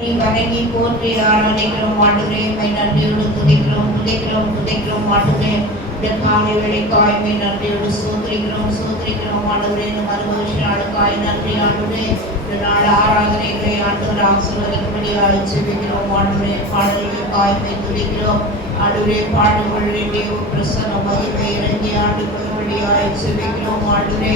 வணங்கி போற்றி ஆராதிக்கிறோம் ஆண்டவரே. நன்றியோடு துதிக்கிறோம் துதிக்கிறோம் துதிக்கிறோம் ஆண்டவரே. இந்த காலை வேளைக்காய் நன்றியோடு சோதரிக்கிறோம் ஆண்டவரே. இந்த மறுபடிய நாளுக்காய் நன்றி ஆண்டவரே. இந்த நாள் ஆராதனைகளை ஆண்டவர் ஆசீர்வதிக்கும்படியாக ஜெபிக்கிறோம் ஆண்டவரே. பாடல்களுக்காய் துதிக்கிறோம் ஆண்டவரே. பாடுகளுடைய தேவ பிரசன்ன மகிமை இறங்கி ஆண்டு கொள்ளும்படியாக ஜெபிக்கிறோம் ஆண்டவரே.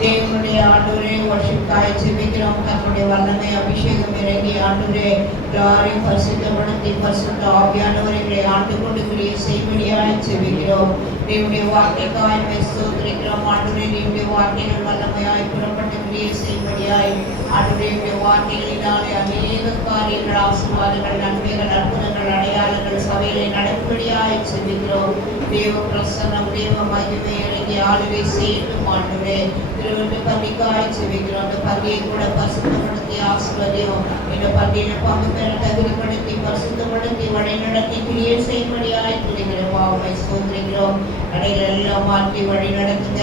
தேவனுடைய ஆண்டவரே வர்ஷிப்பாய் ஜெபிக்கிறோம். தன்னுடைய வல்லமை அபிஷேகம் இறங்கி ஆண்டவரே எல்லாரையும் பரிசுத்தப்படுத்தி பரிசுத்த ஆவியானவர்களை ஆண்டு கொண்டு கிரியை செய்யும்படியாய் ஜெபிக்கிறோம். தேவனுடைய வார்த்தைக்காய் ஸ்தோத்திரிக்கிறோம் ஆண்டவரே. தேவனுடைய வார்த்தைகள் வல்லமையாய் புறப்பட்டு கிரியை செய்யும்படியாய் ஆண்டவரே வார்த்தைகளினாலே அநேக காரியங்கள் ஆசீர்வாதங்கள் நன்மைகள் அற்புதங்கள் அடையாளங்கள் சபைகளை நடக்கும்படியாய் ஜெபிக்கிறோம். தேவ பிரசன்னம் தேவ மகிமை இறங்கி ஆளுகை செய்யட்டும் ஆண்டவரே. திருவிட்டு பள்ளிக்காய் ஜெபிக்கிறோம். அந்த பள்ளியை கூட பரிசுத்தப்படுத்தி ஆசீர்வதியும். இந்த பள்ளியில பங்கு பெற தகுதிப்படுத்தி பரிசுத்தப்படுத்தி வழிநடத்தி கிரியை செய்யும்படியாய் துதிக்கிறோம். பாவமை சோதரிக்கிறோம். கடைகள் எல்லாம் மாற்றி வழி நடத்துங்க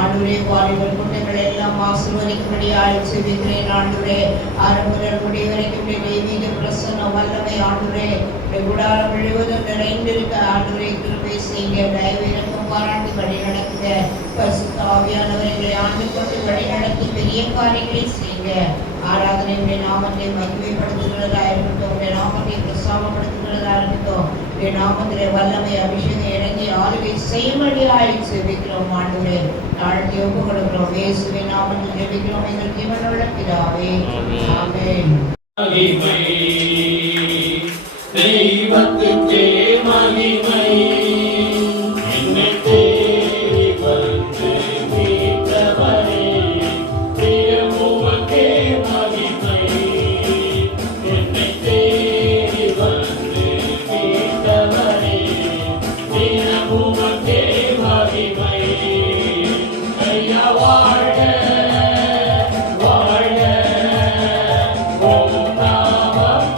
ஆண்டவரே. வாலிபர் குட்டைகள் எல்லாம் ஆசீர்வதிக்கும்படியாய் ஜெபிக்கிறேன் ஆண்டவரே. ஆரம்புதல் முடி வரைக்கும் தெய்வீக பிரசன்னம் வல்லமை ஆண்டவரே குடாரம் முழுவதும் நிறைந்திருக்க ஆண்டவரே கிருபை செய்ய தயவிறக்கம் பாராட்டி வழி நடத்துங்க. பரிசுத்த ஆவியானவர்களை ஆண்டு கொண்டு வழி நடத்தி பெரிய காரியங்களை செய்யுங்க. ஆராதனை உடைய நாமத்தை மகிமைப்படுத்துகிறதா இருக்கட்டும், உடைய நாமத்தை பிரசாமப்படுத்துகிறதா இருக்கட்டும், உடைய நாமத்திலே வல்லமை அபிஷேகம் இறங்கி ஆளுகை செய்யும்படியாய் ஜெபிக்கிறோம் ஆண்டவரே. தாழ்த்தி ஒப்பு கொடுக்கிறோம். இயேசுவின் நாமத்தில் ஜெபிக்கிறோம் எங்கள் ஜீவனுள்ள பிதாவே. ஆமென். தெய்வத்துக்கே மகிமை. வாழ்க வாழ்க ஓம் நாமம்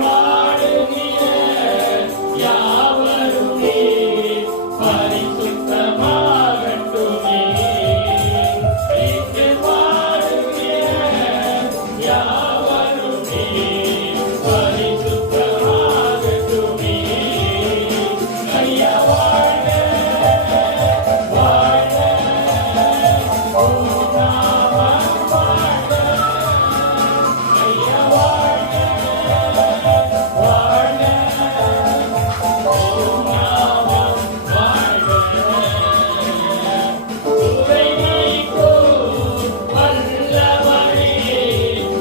வாழுகிற யாவருமே பரிசுத்தமாகட்டுமே. வீட்டில் வாழுகிற யாவருமே பரிசுத்தமாகட்டுமே. ஐயா வாழ்க வாழ்க உம் நாமம் வாழ்க. ஐயா வாழ்க வாழ்க உம் நாமம் வாழ்க. உரை நீக்கும் வல்லவரே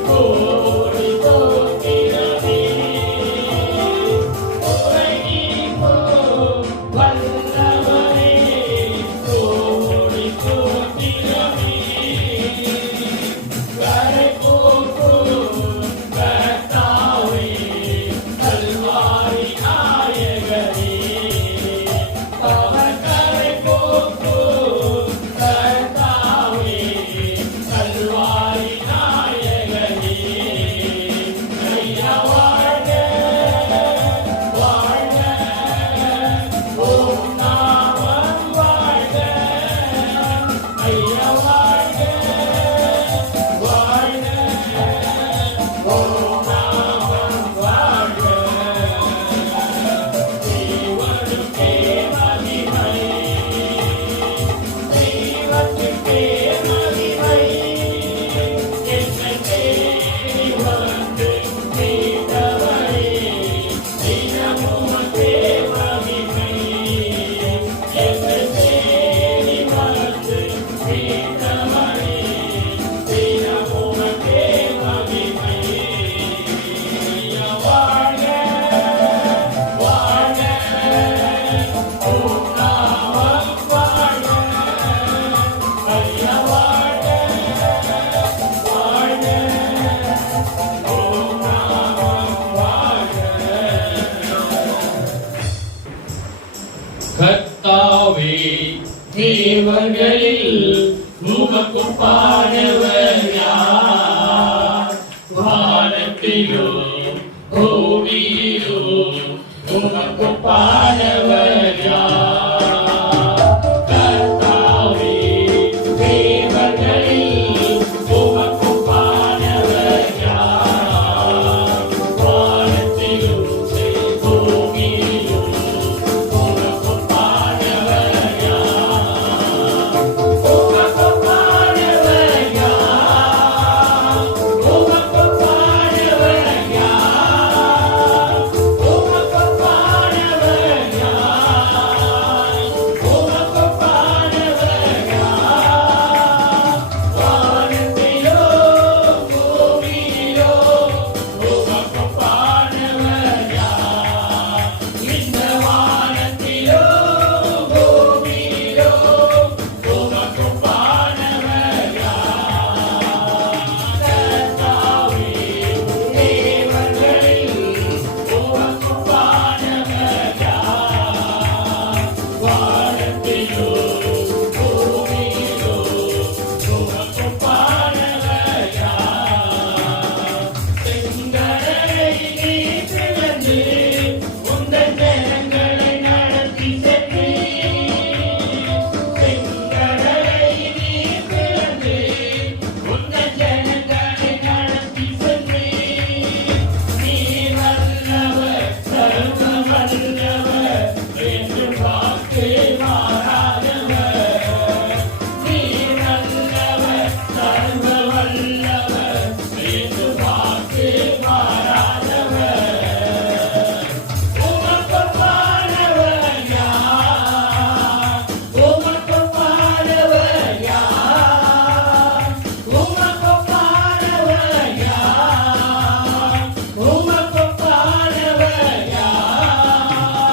கோடி தோத்திரமே. உரை நீக்கும் வல்லவரே கோடி தோத்திரமே. கரை போக்கும் கர்த்தாவே கல்வாரி நாயகரே. அவர் கரை போக்கும் கர்த்தாவே கல்வாரி நாயகரே. ஐயா வாழ்க வாழ்க உம் நாமம் வாழ்க. ஐயா வாழ்க வாழ்க உம் நாமம் வாழ்க. தேவனுக்கே மகிமை, தெய்வத்துக்கே மகிமை. என்னை தேடி வந்து மீட்டவரே, தினமும் உமக்கே மகிமை. என்னை தேடி வந்து மீட்டவரே, தினமும் உமக்கே மகிமை. ஐயா வாழ்க வாழ்க உம் நாமம் வாழ்க. ஐயா வாழ்க வாழ்க உம் நாமம் வாழ்க. கர்த்தாவே தேவர்களில் உமக்குப்பானவர் யார்? வானத்திலும் பூமியிலும் உமக்குப்பானவர் யார்? கர்த்தாவே தேவர்களில் உமக்குப்பானவர் யார்? வானத்திலும் பூமியிலும் உமக்குப்பானவர் யார்? உமக்குப்பானவர் யார்? உமக்குப்பானவர் யார்? உமக்குப்பானவர் யார்? உமக்குப்பானவர் யார்? வானத்திலோ பூமியிலோ உமக்குப்பானவர் யார்? இந்த வானத்திலோ பூமியிலோ உமக்குப்பானவர் யார்? கர்த்தாவே தேவர்களில் உமக்குப்பானவர் யார்? வானத்திலோ பூமியிலோ உமக்குப்பானவர் யார்? செங்கடலை நீர் பிளந்து உந்தன் ஜனங்களை நடத்தி சென்றீர். செங்கடலை நீர் பிளந்து உந்தன் ஜனங்களை நடத்தி சென்றீர். நீர் வல்லவர் சர்வ வல்லவர் என்று வாக்கு மாறாதவர். நீர் வல்லவர் சர்வ வல்லவர் என்று வாக்கு மாறாதவர். உமக்குப்பானவர் யார்? உமக்குப்பானவர் யார்? உமக்குப்பானவர் யார்? உமக்குப்பானவர் யார்?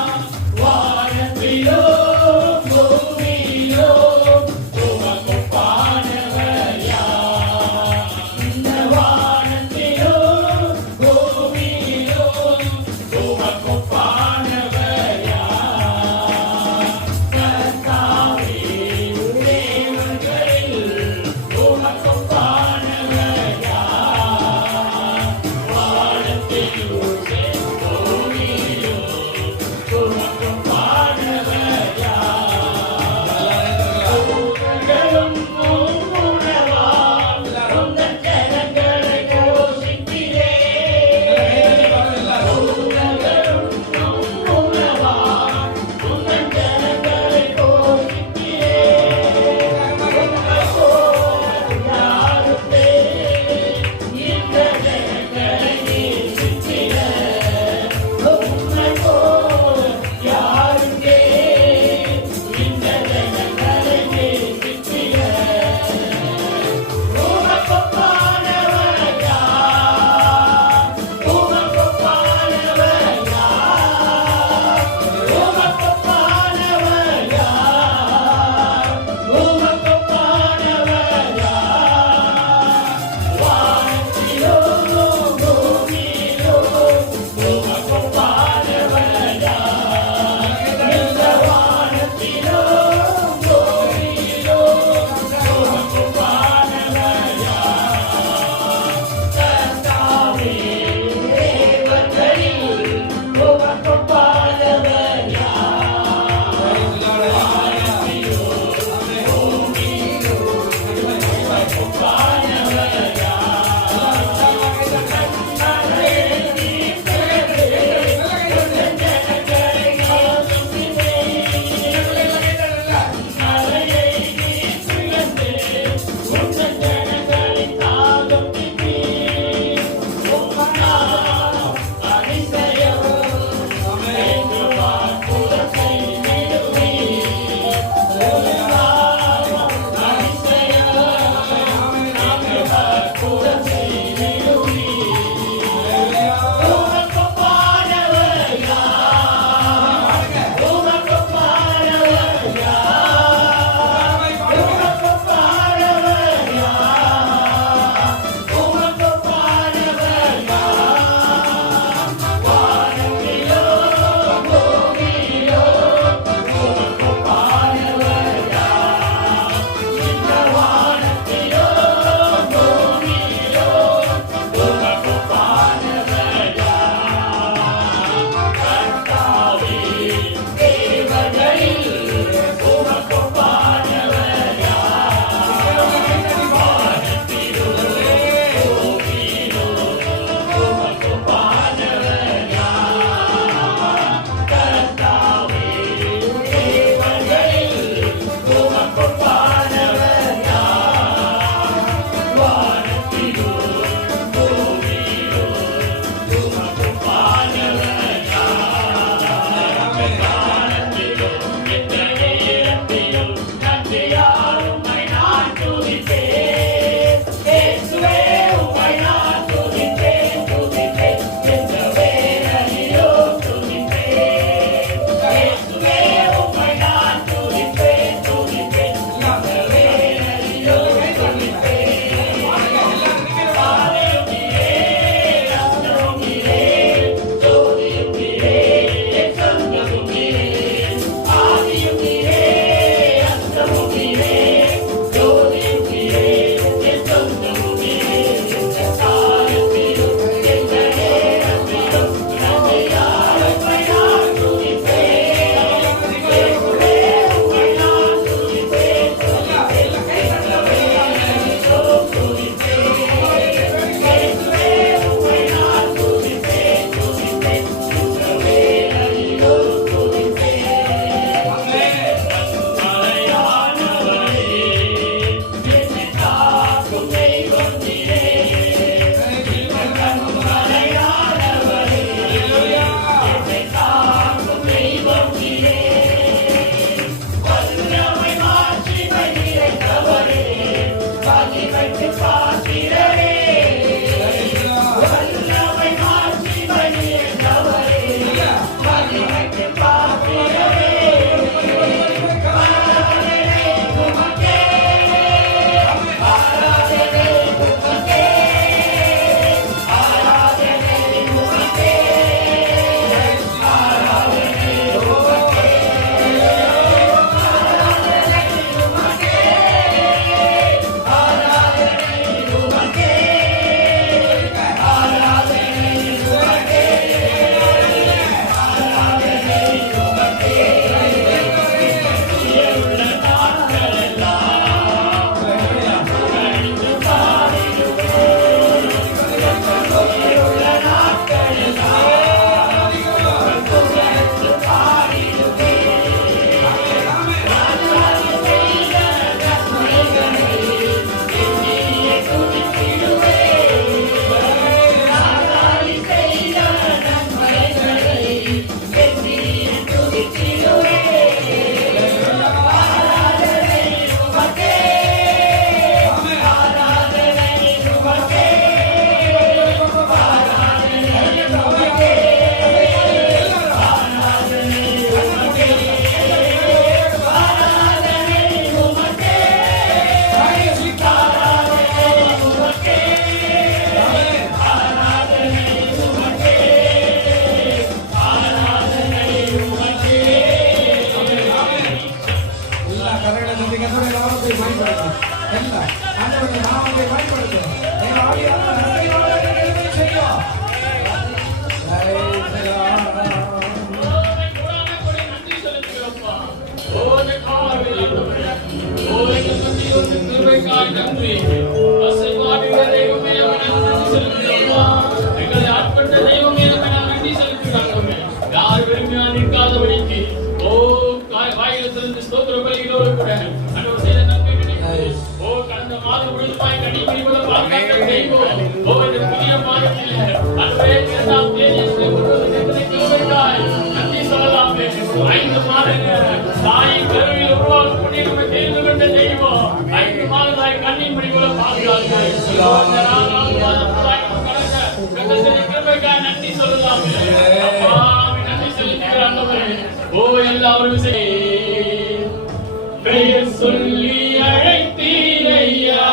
ஆண்டவரே. யார் வெறுமையா நிற்காதபடிக்கு ஓ வாயில திறந்து ஸ்தோத்திர பலிகளோடு கூட ஆண்டவர் செய்த நன்மை நினைத்து ஓ கடந்த மாதம் முழுவதுமாய் கண்ணீர் விடுவதை பாதுகாக்க செய்வோம். ஓ இந்த புதிய மாதத்தில் ஆண்டவரே 2ஆம் தேதியை கொண்டுவந்தாய். நன்றி சொல்லலாமே. 5 மாதங்கள் தாய் கருவில் உருவாக்கும் முன்னே நம்ம தெரிந்து கொண்ட தெய்வம் 5 மாதமாய் கண்ணீர் விடுவதை பாதுகாக்க நன்றி சொல்லலாமே. நன்றி செலுத்துகிற ஆண்டவரே. ஓ எல்லாரும் பெயர் சொல்லி அழைத்தீரையா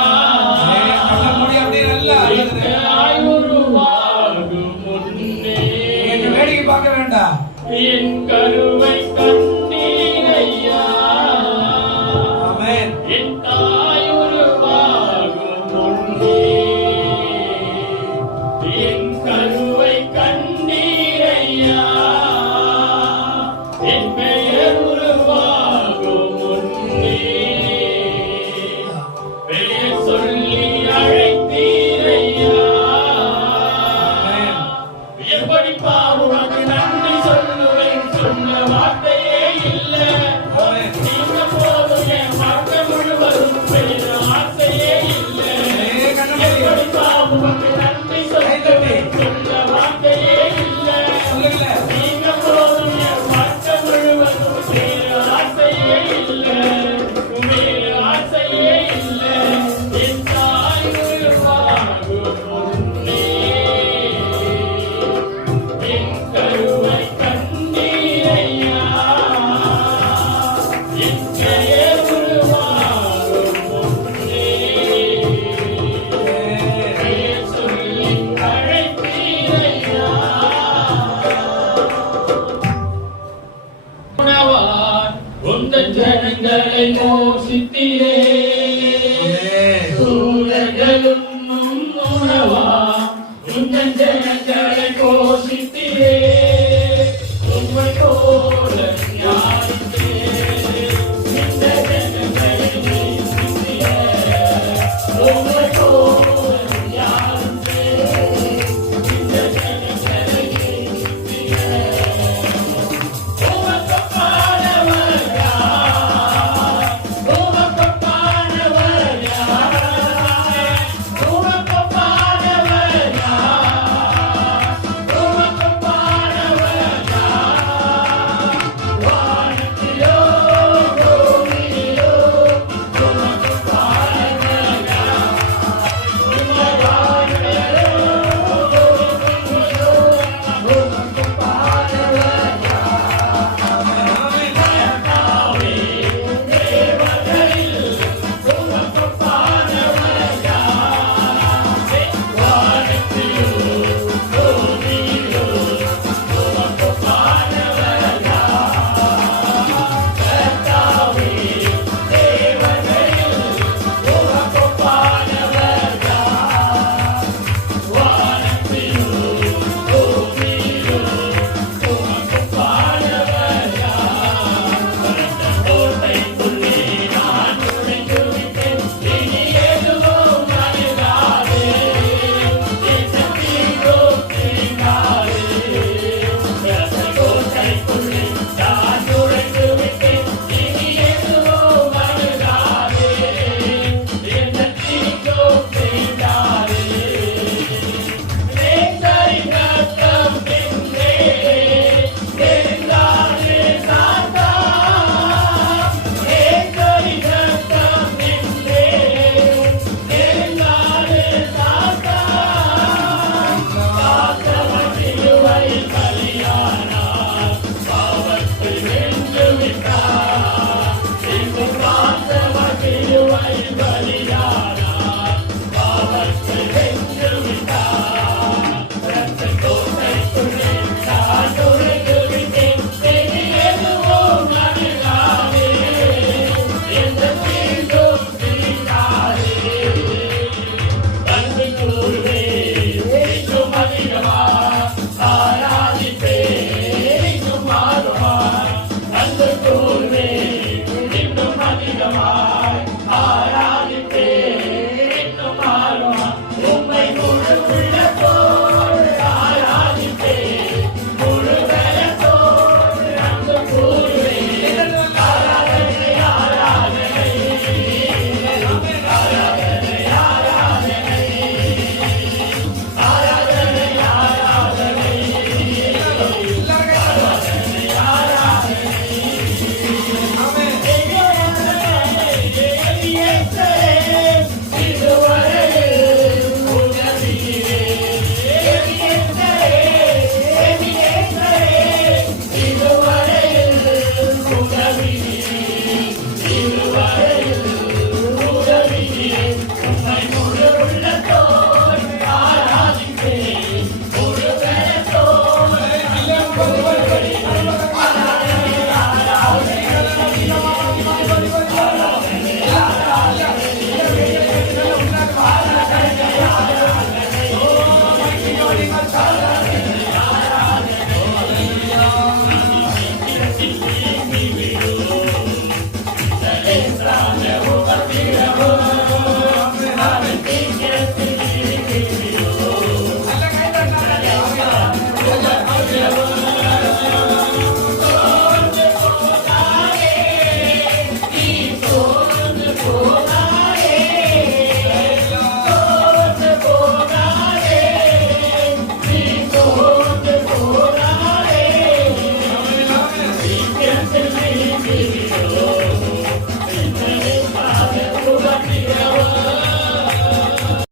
உருவாகும் முன்னே வேடிக்கை பார்க்க வேண்டாம். என் கருவை கண்டீரையா என் தாய் உருவாகும் முன்னே என் கருவை கண்டீரையா என் பெயர் உருவாகும் முன்னே பெயர் சொல்லி அழைத்தீரையா எப்படி பாவுக்கு நன்றி சொல்லுவேன் சொன்ன வார்த்தையே இல்லை நீங்க போதும் என் மக்கள் முழுவதும் பெயர் ஆசையே இல்லை எப்படி பாவுக்கு நன்றி சொல்லுவேன் சொன்ன வார்த்தையே இல்லை நீங்க போதும் என் மக்கள் முழுவதும் பெயர் ஆசையே இல்லை மேல் ஆசையே இல்லை என் தாய் உருவாகும் முன்னே என் கருவை கண்டீரையா என் பெயர் உருவாகும் முன்னே பெயர் சொல்லி அழைத்தீரையா உணவார் உந்தன் ஜனங்களை மோசித்தீரே சூழர்களும் உணவா உந்தன் ஜனங்களை போஷித்தீரே உம்மை போல யாருக்கே இந்த ஜனங்களை நேசித்தீரே உம்மை போல யாருக்கே இந்த ஜனங்களை நேசித்தீரே உமக்கு பாடவர் யார் உமக்கு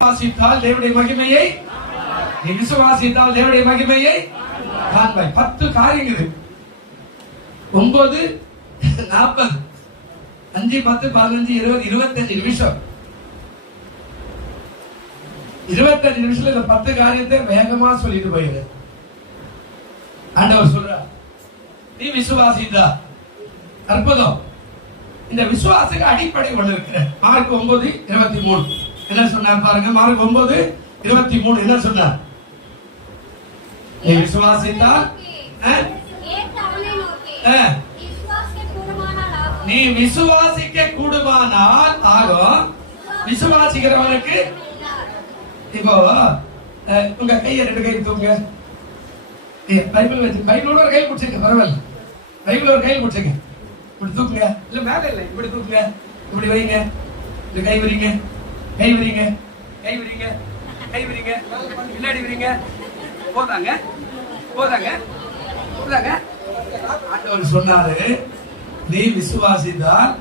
விசுவாசித்தால் தேவனுடைய மகிமையை, நீ விசுவாசித்தால் தேவனுடைய மகிமையை காண்பாய். 10 காரியங்கள், 9, 40, 5, 10, 15, 20, 25 நிமிஷம். 25 நிமிஷத்துல இந்த 10 காரியத்தை வேகமா சொல்லிட்டு போயிரு. ஆண்டவர் சொல்றார், நீ விசுவாசித்தா அற்புதம். இந்த விசுவாசத்துக்கு அடிப்படை ஒன்று இருக்கிற. மார்க் 9:23 என்ன சொன்னார் பாருங்க. மார்க் 9:23 என்ன சொன்னார்? நீ விசுவாசித்தால் நீ விசுவாசிக்க கூடுமானால் ஆகும். விசுவாசிக்கிறவனுக்கு இப்போ உங்க கையை 2 கை தூங்க. பைபிள் வச்சு பைபிளோட ஒரு கை பிடிச்சிங்க, பரவாயில்ல. பைபிள் ஒரு கை பிடிச்சிங்க, இப்படி தூக்குங்க. இல்ல மேல இல்ல, இப்படி தூக்குங்க, இப்படி வைங்க. இந்த கை விரிங்க, கை விரிங்க, கை விரிங்க, கை விரிங்க, பின்னாடி விரிங்க. போதாங்க, போதாங்க, போதாங்க. ஆண்டவர் சொன்னாரு, நீ விசுவாசித்தால்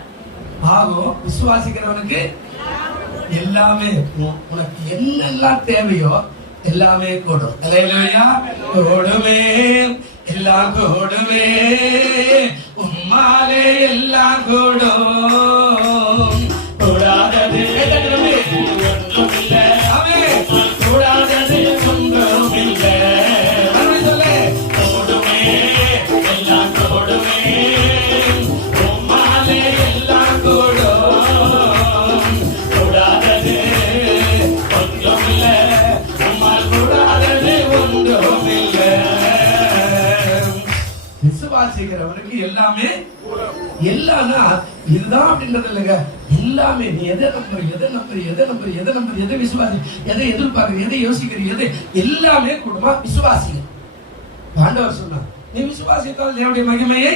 ஆகும். விசுவாசிக்கிறவனுக்கு எல்லாமே, உனக்கு என்னெல்லாம் தேவையோ எல்லாமே கூடும். அல்லேலூயா. கூடுமே, எல்லாம் கூடுமே, உம்மாலே எல்லாம் கூடும். கூடாதது ஒன்றுமில்லை, கூடாதது ஒன்றுமில்லை. சொல்லு, கூடுமே, எல்லாம் கூடுமே, உம்மாலே எல்லாம் கூடும். கூடாதது ஒன்றுமில்லை, உம்மால் கூடாதது ஒன்றுமில்லை. விசுவாசிக்கிறவனுக்கு எல்லாமே, எல்லாம்னா இதுதான் அப்படின்றது இல்லைங்க. எல்லாமே நீ எதை நம்புற, எதை நம்புற, எதை நம்புற, எதை நம்புற, எதை விசுவாசி, எதை எதிர்பார்க்க, எதை யோசிக்கிற, எதை எல்லாமே கூடுமா விசுவாசிங்க. ஆண்டவர் சொன்னார், நீ விசுவாசித்தால் தேவனுடைய மகிமையை,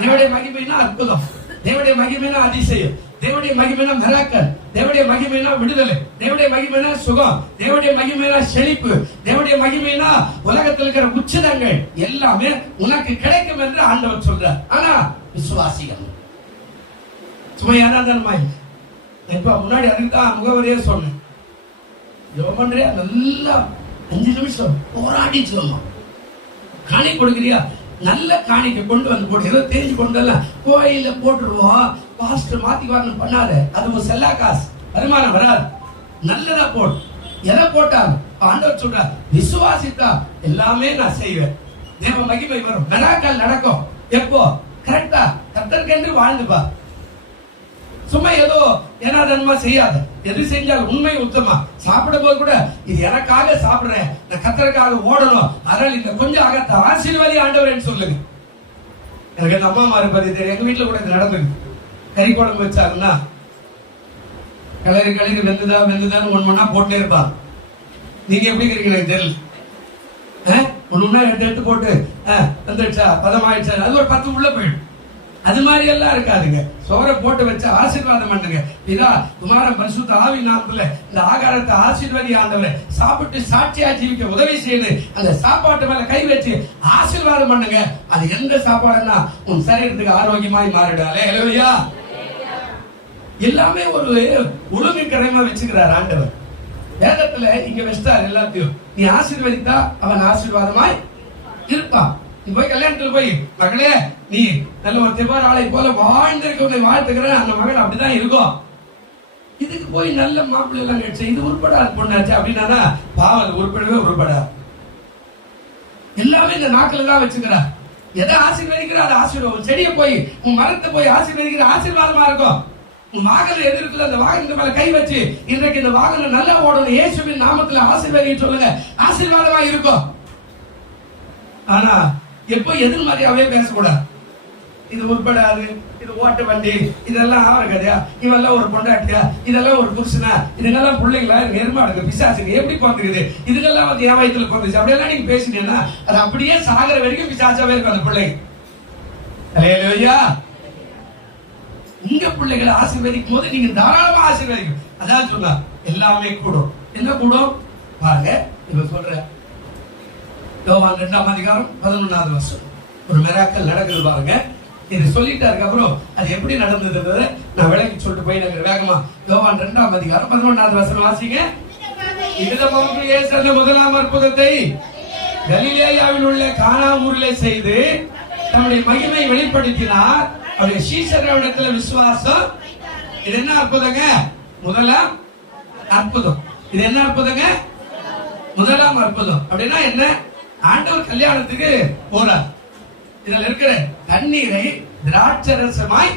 தேவனுடைய மகிமைனா அற்புதம், தேவனுடைய மகிமைனா அதிசயம், தேவனுடைய மகிமைனா மிராக்கல், தேவனுடைய மகிமைனா விடுதலை, தேவனுடைய மகிமைனா சுகம், தேவனுடைய மகிமைனா செழிப்பு, தேவனுடைய மகிமைனா உலகத்தில் இருக்கிற உச்சிதங்கள் எல்லாமே உனக்கு கிடைக்கும் என்று ஆண்டவர் சொல்றார். ஆனா விசுவாசிகள் சும்மா யாராதனமா இல்லை. இப்ப முன்னாடி அதுக்குதான் முகவரியே சொன்னேன். ஜெபம்ன்றியா நல்லா 5 நிமிஷம் போராடி சொல்லணும். காணி கொடுக்கிறியா, நல்ல காணிக்கை கொண்டு வந்து போட்டு, ஏதோ தேஞ்சு கொண்டு கோயில போட்டுருவோம், பாஸ்டர் மாத்தி வரணும் பண்ணாத. அது ஒரு செல்லா காசு, வருமானம் வராது. நல்லதா போடு. எதை போட்டாலும் ஆண்டவர் சொல்ற, விசுவாசித்தா எல்லாமே நான் செய்வேன். தேவ மகிமை வரும், மிராக்கல் நடக்கும். எப்போ? கரெக்டா கர்த்தருக்கென்று வாழ்ந்துப்பா. சும்மா ஏதோ ஏனாதனமா செய்யாத. எது செஞ்சாலும் உண்மை உத்தமா. சாப்பிடும் போது கூட இது எனக்காக சாப்பிடுறேன், நான் கர்த்தருக்காக ஓடணும், அதனால இந்த கொஞ்சம் அகத்த ஆசீர்வாதி ஆண்டவரேன்னு சொல்லுங்க. எனக்கு அந்த அம்மா மாறு பத்தி தெரியும். எங்க வீட்டுல கூட இது நடந்தது. கறி குழம்பு வச்சாருன்னா கிளறி கிளறி வெந்துதான்னு ஒண்ணா போட்டே இருப்பாங்க. நீங்க எப்படி இருக்கிறீங்க தெரியல. ஒண்ணு எடுத்து போட்டு வந்துடுச்சா, பதமாயிடுச்சா, அது ஒரு 10 உள்ள போயிடும். அது மாதிரி எல்லாம் இருக்காதுங்க. சோறை போட்டு வச்ச ஆசீர்வாதம் பண்ணுங்க. இதா குமாரன் பரிசுத்த ஆவி நாமத்துல இந்த ஆகாரத்தை ஆசீர்வாதி ஆண்டவரே, சாப்பிட்டு சாட்சியா ஜீவிக்க உதவி செய்து அந்த சாப்பாட்டு மேல கை வச்சு ஆசீர்வாதம் பண்ணுங்க. அது எந்த சாப்பாடுன்னா உன் சரீரத்துக்கு ஆரோக்கியமாய் மாறிடாலே. அல்லேலூயா. எல்லாமே ஒரு ஒழுங்கு கிரமமா வச்சுக்கிறார் ஆண்டவர். வேதத்துல இங்க வச்சிட்டார் எல்லாத்தையும். நீ ஆசீர்வதித்தா அவன் ஆசீர்வாதமாய் இருப்பான். நீ போய் கல்யாணத்துல போய், மகளே நீ நல்ல ஒரு திவார் ஆளை போல வாழ்ந்திருக்க வாழ்த்துக்கிறேன், அந்த மகன் அப்படிதான் இருக்கும். இதுக்கு போய் நல்ல மாப்பிள்ளை எல்லாம் கிடைச்சு இது உருப்படாது பொண்ணாச்சு அப்படின்னா பாவம், உருப்படவே உருப்படா. எல்லாமே இந்த நாக்குல தான் வச்சுக்கிறார். எதை ஆசீர்வதிக்கிற அது ஆசீர்வாதம். செடியை போய் உன் மரத்தை போய் ஆசீர்வதிக்கிற ஆசீர்வாதமா இருக்கும். உன் வாகனம் எது இருக்குது அந்த வாகனத்து மேல கை வச்சு இன்றைக்கு இந்த வாகனம் நல்லா ஓடணும் இயேசுவின் நாமத்துல ஆசீர்வாதி சொல்லுங்க, ஆசீர்வாதமா இருக்கும். ஆனா எப்போ எதிர்மறையாவே பேசக்கூடாது. இது உட்படாது, இது ஓட்ட வண்டி, இதெல்லாம் ஆறுகதையா, இவெல்லாம் ஒரு பொண்டாட்டியா, இதெல்லாம் ஒரு புருஷனா, இதெல்லாம் பிள்ளைங்களா, எருமாடுங்க, பிசாசுங்க எப்படி பிறந்துக்குது, இதுக்கெல்லாம் வந்து என் வயிற்றுல பிறந்துச்சு அப்படியெல்லாம் நீங்க பேசினீங்கன்னா அது அப்படியே சாகிற வரைக்கும் பிசாச்சாவே இருக்கும் அந்த பிள்ளைங்க. அல்லேலூயா. உங்க பிள்ளைகளை ஆசீர்வதிக்கும் போது நீங்க தாராளமா ஆசீர்வதிக்கும். அதான் சொல்ல எல்லாமே கூடும். என்ன கூடும் பாருங்க. இப்ப சொல்ற யோவான் 2ஆம் அதிகாரம் 11வது வசனம் ஒரு மிராக்கல் நடக்குது பாருங்க. இது சொல்லிட்டாருக்கு அப்புறம் அது எப்படி நடந்ததுன்றதை நான் விளக்கி சொல்லிட்டு போய் நாங்க வேகமா யோவான் 2ஆம் அதிகாரம் 11வது வசனம் வாசிங்க. இவ்விதமாக இயேசு அந்த முதலாம் அற்புதத்தை கலிலேயாவில் உள்ள கானா ஊரிலே செய்து தம்முடைய மகிமை வெளிப்படுத்தினார். அவருடைய சீஷர்களிடத்துல விசுவாசம். இது என்ன அற்புதங்க? முதலாம் அற்புதம். இது என்ன அற்புதங்க? முதலாம் அற்புதம். அப்படின்னா என்ன? ஆண்டவர் கல்யாணத்துக்கு போறார். இதுல இருக்கிற தண்ணீரை திராட்சரசமாய்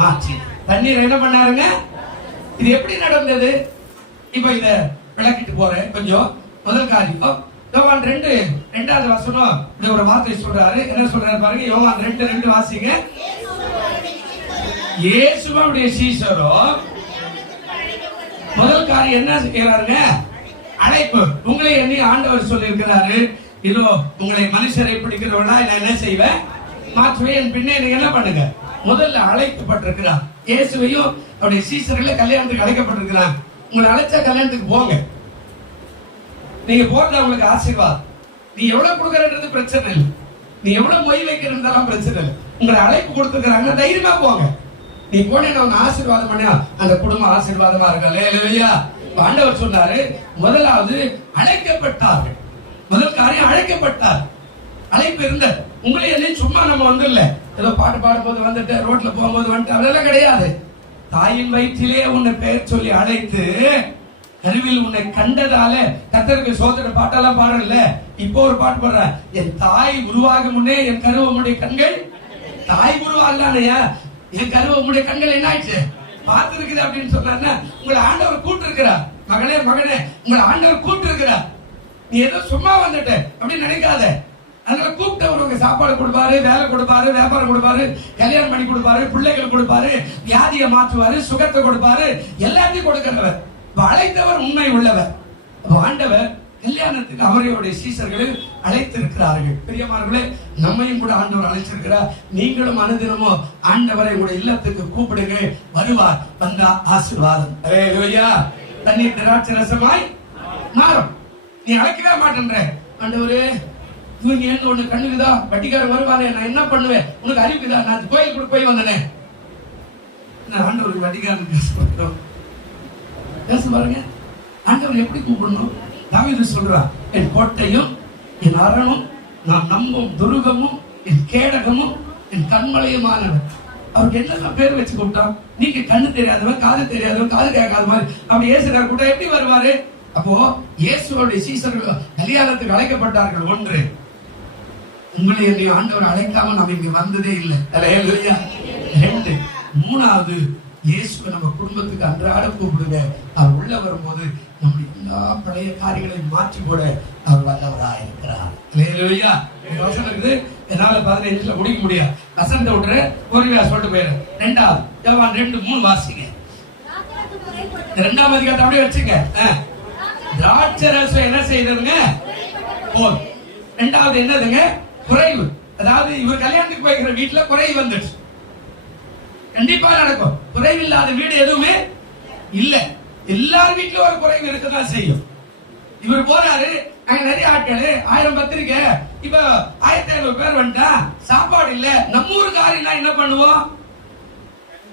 மாற்றி தண்ணீரை என்ன பண்ணாருங்க? இது எப்படி நடந்தது? இப்ப இத விளக்கிட்டு போறேன் கொஞ்சம். முதல் காரியம் யோவான் 2வது வசனம் இந்த ஒரு வார்த்தை சொல்றாரு. என்ன சொல்றாரு பாருங்க. யோவான் 2:2 வாசிங்க. இயேசுவுடைய சீஷரோ முதல் காரியம் என்ன செய்யறாருங்க? அழைப்பு. உங்களை எண்ணி ஆண்டவர் சொல்லி இருக்கிறாரு, இதோ உங்களை மனுஷரை பிடிக்கிறவனா நான் என்ன செய்வேன்? மாற்றுவேன். என் பின்னே நீங்க என்ன பண்ணுங்க? முதல்ல அழைக்கப்பட்டிருக்கிறார். இயேசுவையும் அவருடைய சீஷர்களை கல்யாணத்துக்கு அழைக்கப்பட்டிருக்கிறார். உங்களை அழைச்சா கல்யாணத்துக்கு போங்க. நீங்க போறது அவங்களுக்கு ஆசீர்வாதம். நீ எவ்வளவு கொடுக்கறது பிரச்சனை இல்லை, நீ எவ்வளவு மொய் வைக்கிறதாலும் பிரச்சனை இல்லை. உங்களை அழைப்பு கொடுத்துருக்காங்க, தைரியமா போங்க. நீ போனே அவங்க ஆசீர்வாதம் பண்ணா அந்த குடும்பம் ஆசீர்வாதமா இருக்கா? ஆண்டவர் சொன்னாரு முதலாவது அழைக்கப்பட்டார்கள். முதல் காரியம் அழைக்கப்பட்டார். அழைப்பு இருந்த உங்களை எல்லாம் சும்மா நம்ம வந்து இல்ல ஏதோ பாட்டு பாடும் போது வந்துட்டு ரோட்ல போகும்போது வந்துட்டு அதெல்லாம் கிடையாது. தாயின் வயிற்றிலே உன்னை பெயர் சொல்லி அழைத்து கருவில் உன்னை கண்டதால கர்த்தருக்கு சோதனை பாட்டெல்லாம் பாடல. இப்போ ஒரு பாட்டு பாடுற, என் தாய் உருவாகும் முன்னே என் கருவமுடைய கண்கள் தாய் உருவாகலையா, என் கருவமுடைய கண்கள் என்ன ஆயிடுச்சு பார்த்து இருக்குது அப்படின்னு சொன்னா உங்களை ஆண்டவர் கூட்டு இருக்கிறார். மகனே மகனே உங்களை ஆண்டவர் கூட்டு இருக்கிறார். நீ ஏதோ சும்மா வந்துட்ட அப்படின்னு நினைக்காத. அதனால கூப்பிட்டவர் உங்க சாப்பாடு கொடுப்பாரு, வேலை கொடுப்பாரு, வியாபாரம் கொடுப்பாரு, கல்யாணம் பண்ணி கொடுப்பாரு, பிள்ளைகள் கொடுப்பாரு, வியாதியை மாற்றுவாரு, சுகத்தை கொடுப்பாரு, எல்லாத்தையும் கொடுக்கிறவர். அழைத்தவர் உண்மை உள்ளவர். ஆண்டவர் கல்யாணத்துக்கு அவர்களுடைய சீஷர்களை அழைத்திருக்கிறார்கள். பெரியமார்களே, நம்மையும் கூட ஆண்டவர் அழைச்சிருக்கிறார். நீங்களும் அனுதினமும் ஆண்டவரை உங்களுடைய இல்லத்துக்கு கூப்பிடுங்க, வருவார். வந்தா ஆசீர்வாதம். அல்லேலூயா. தண்ணீர் திராட்சை ரசமாய் மாறும். நீ அழைக்கவே மாட்டேன்ற ஆண்டவரே, இவங்க என்ன ஒண்ணு கண்ணுக்குதா, வட்டிக்காரன் வருவானே, நான் என்ன பண்ணுவேன், உனக்கு அறிவுக்குதா, நான் கோயிலுக்கு போய் வந்தனே. ஆண்டவருக்கு வட்டிக்காரன் பேச பாருங்க. ஆண்டவர் எப்படி கூப்பிடணும்? தாவீது சொல்றான், என் கோட்டையும் என் அரணும் நான் நம்பும் துருகமும் என் கேடகமும் என் கண்மலையுமானவர். அவருக்கு என்ன பேர் வச்சு கூப்பிட்டான்? நீங்க கண்ணு தெரியாதவன், காது தெரியாதவன், காது கேட்காத மாதிரி அப்படி ஏசுறாரு கூட்டம் எப்படி வருவாரு? அப்போ இயேசுவோடைய சீஷர்கள் கல்யாணத்துக்கு அழைக்கப்பட்டார்கள். ஒன்று, உங்களை என்னைய ஆண்டவர் அழைக்காம நம்ம இங்க வந்ததே இல்லை. அல்லேலூயா. 2, 3வது, இயேசுவை நம்ம குடும்பத்துக்கு அன்றாட கூப்பிடுங்க. அவர் உள்ள வரும்போது நம்முடைய எல்லா பழைய காரியங்களையும் மாற்றி போட அவர் வல்லவராக இருக்கிறார். அல்லேலூயா. வசனம் இருக்குது, என்னால 15 முடிக்க முடியாது. வசனத்தை விட்டுற பொறுமையா சொல்லிட்டு போயிடுறேன். 2வது யோவான் 2:3 வாசிங்க. 2ஆம் அதிகாரத்தை அப்படியே வச்சுங்க. திராட்சரசம் என்ன செய்யறதுங்க? போதும். 2வது என்னதுங்க? குறைவு. அதாவது இவர் கல்யாணத்துக்கு போய்க்கிற வீட்டுல குறைவு வந்துடுச்சு. கண்டிப்பா நடக்கும். குறைவில்லாத வீடு எதுவுமே இல்ல. எல்லார் வீட்டுல ஒரு குறைவு இருக்கதான் செய்யும். இவர் போறாரு, அங்க நிறைய ஆட்கள், 1000 பத்திரிக்கை, இப்ப 1500 பேர் வந்துட்டா, சாப்பாடு இல்ல. நம்ம ஊர் காரியம் என்ன பண்ணுவோம்?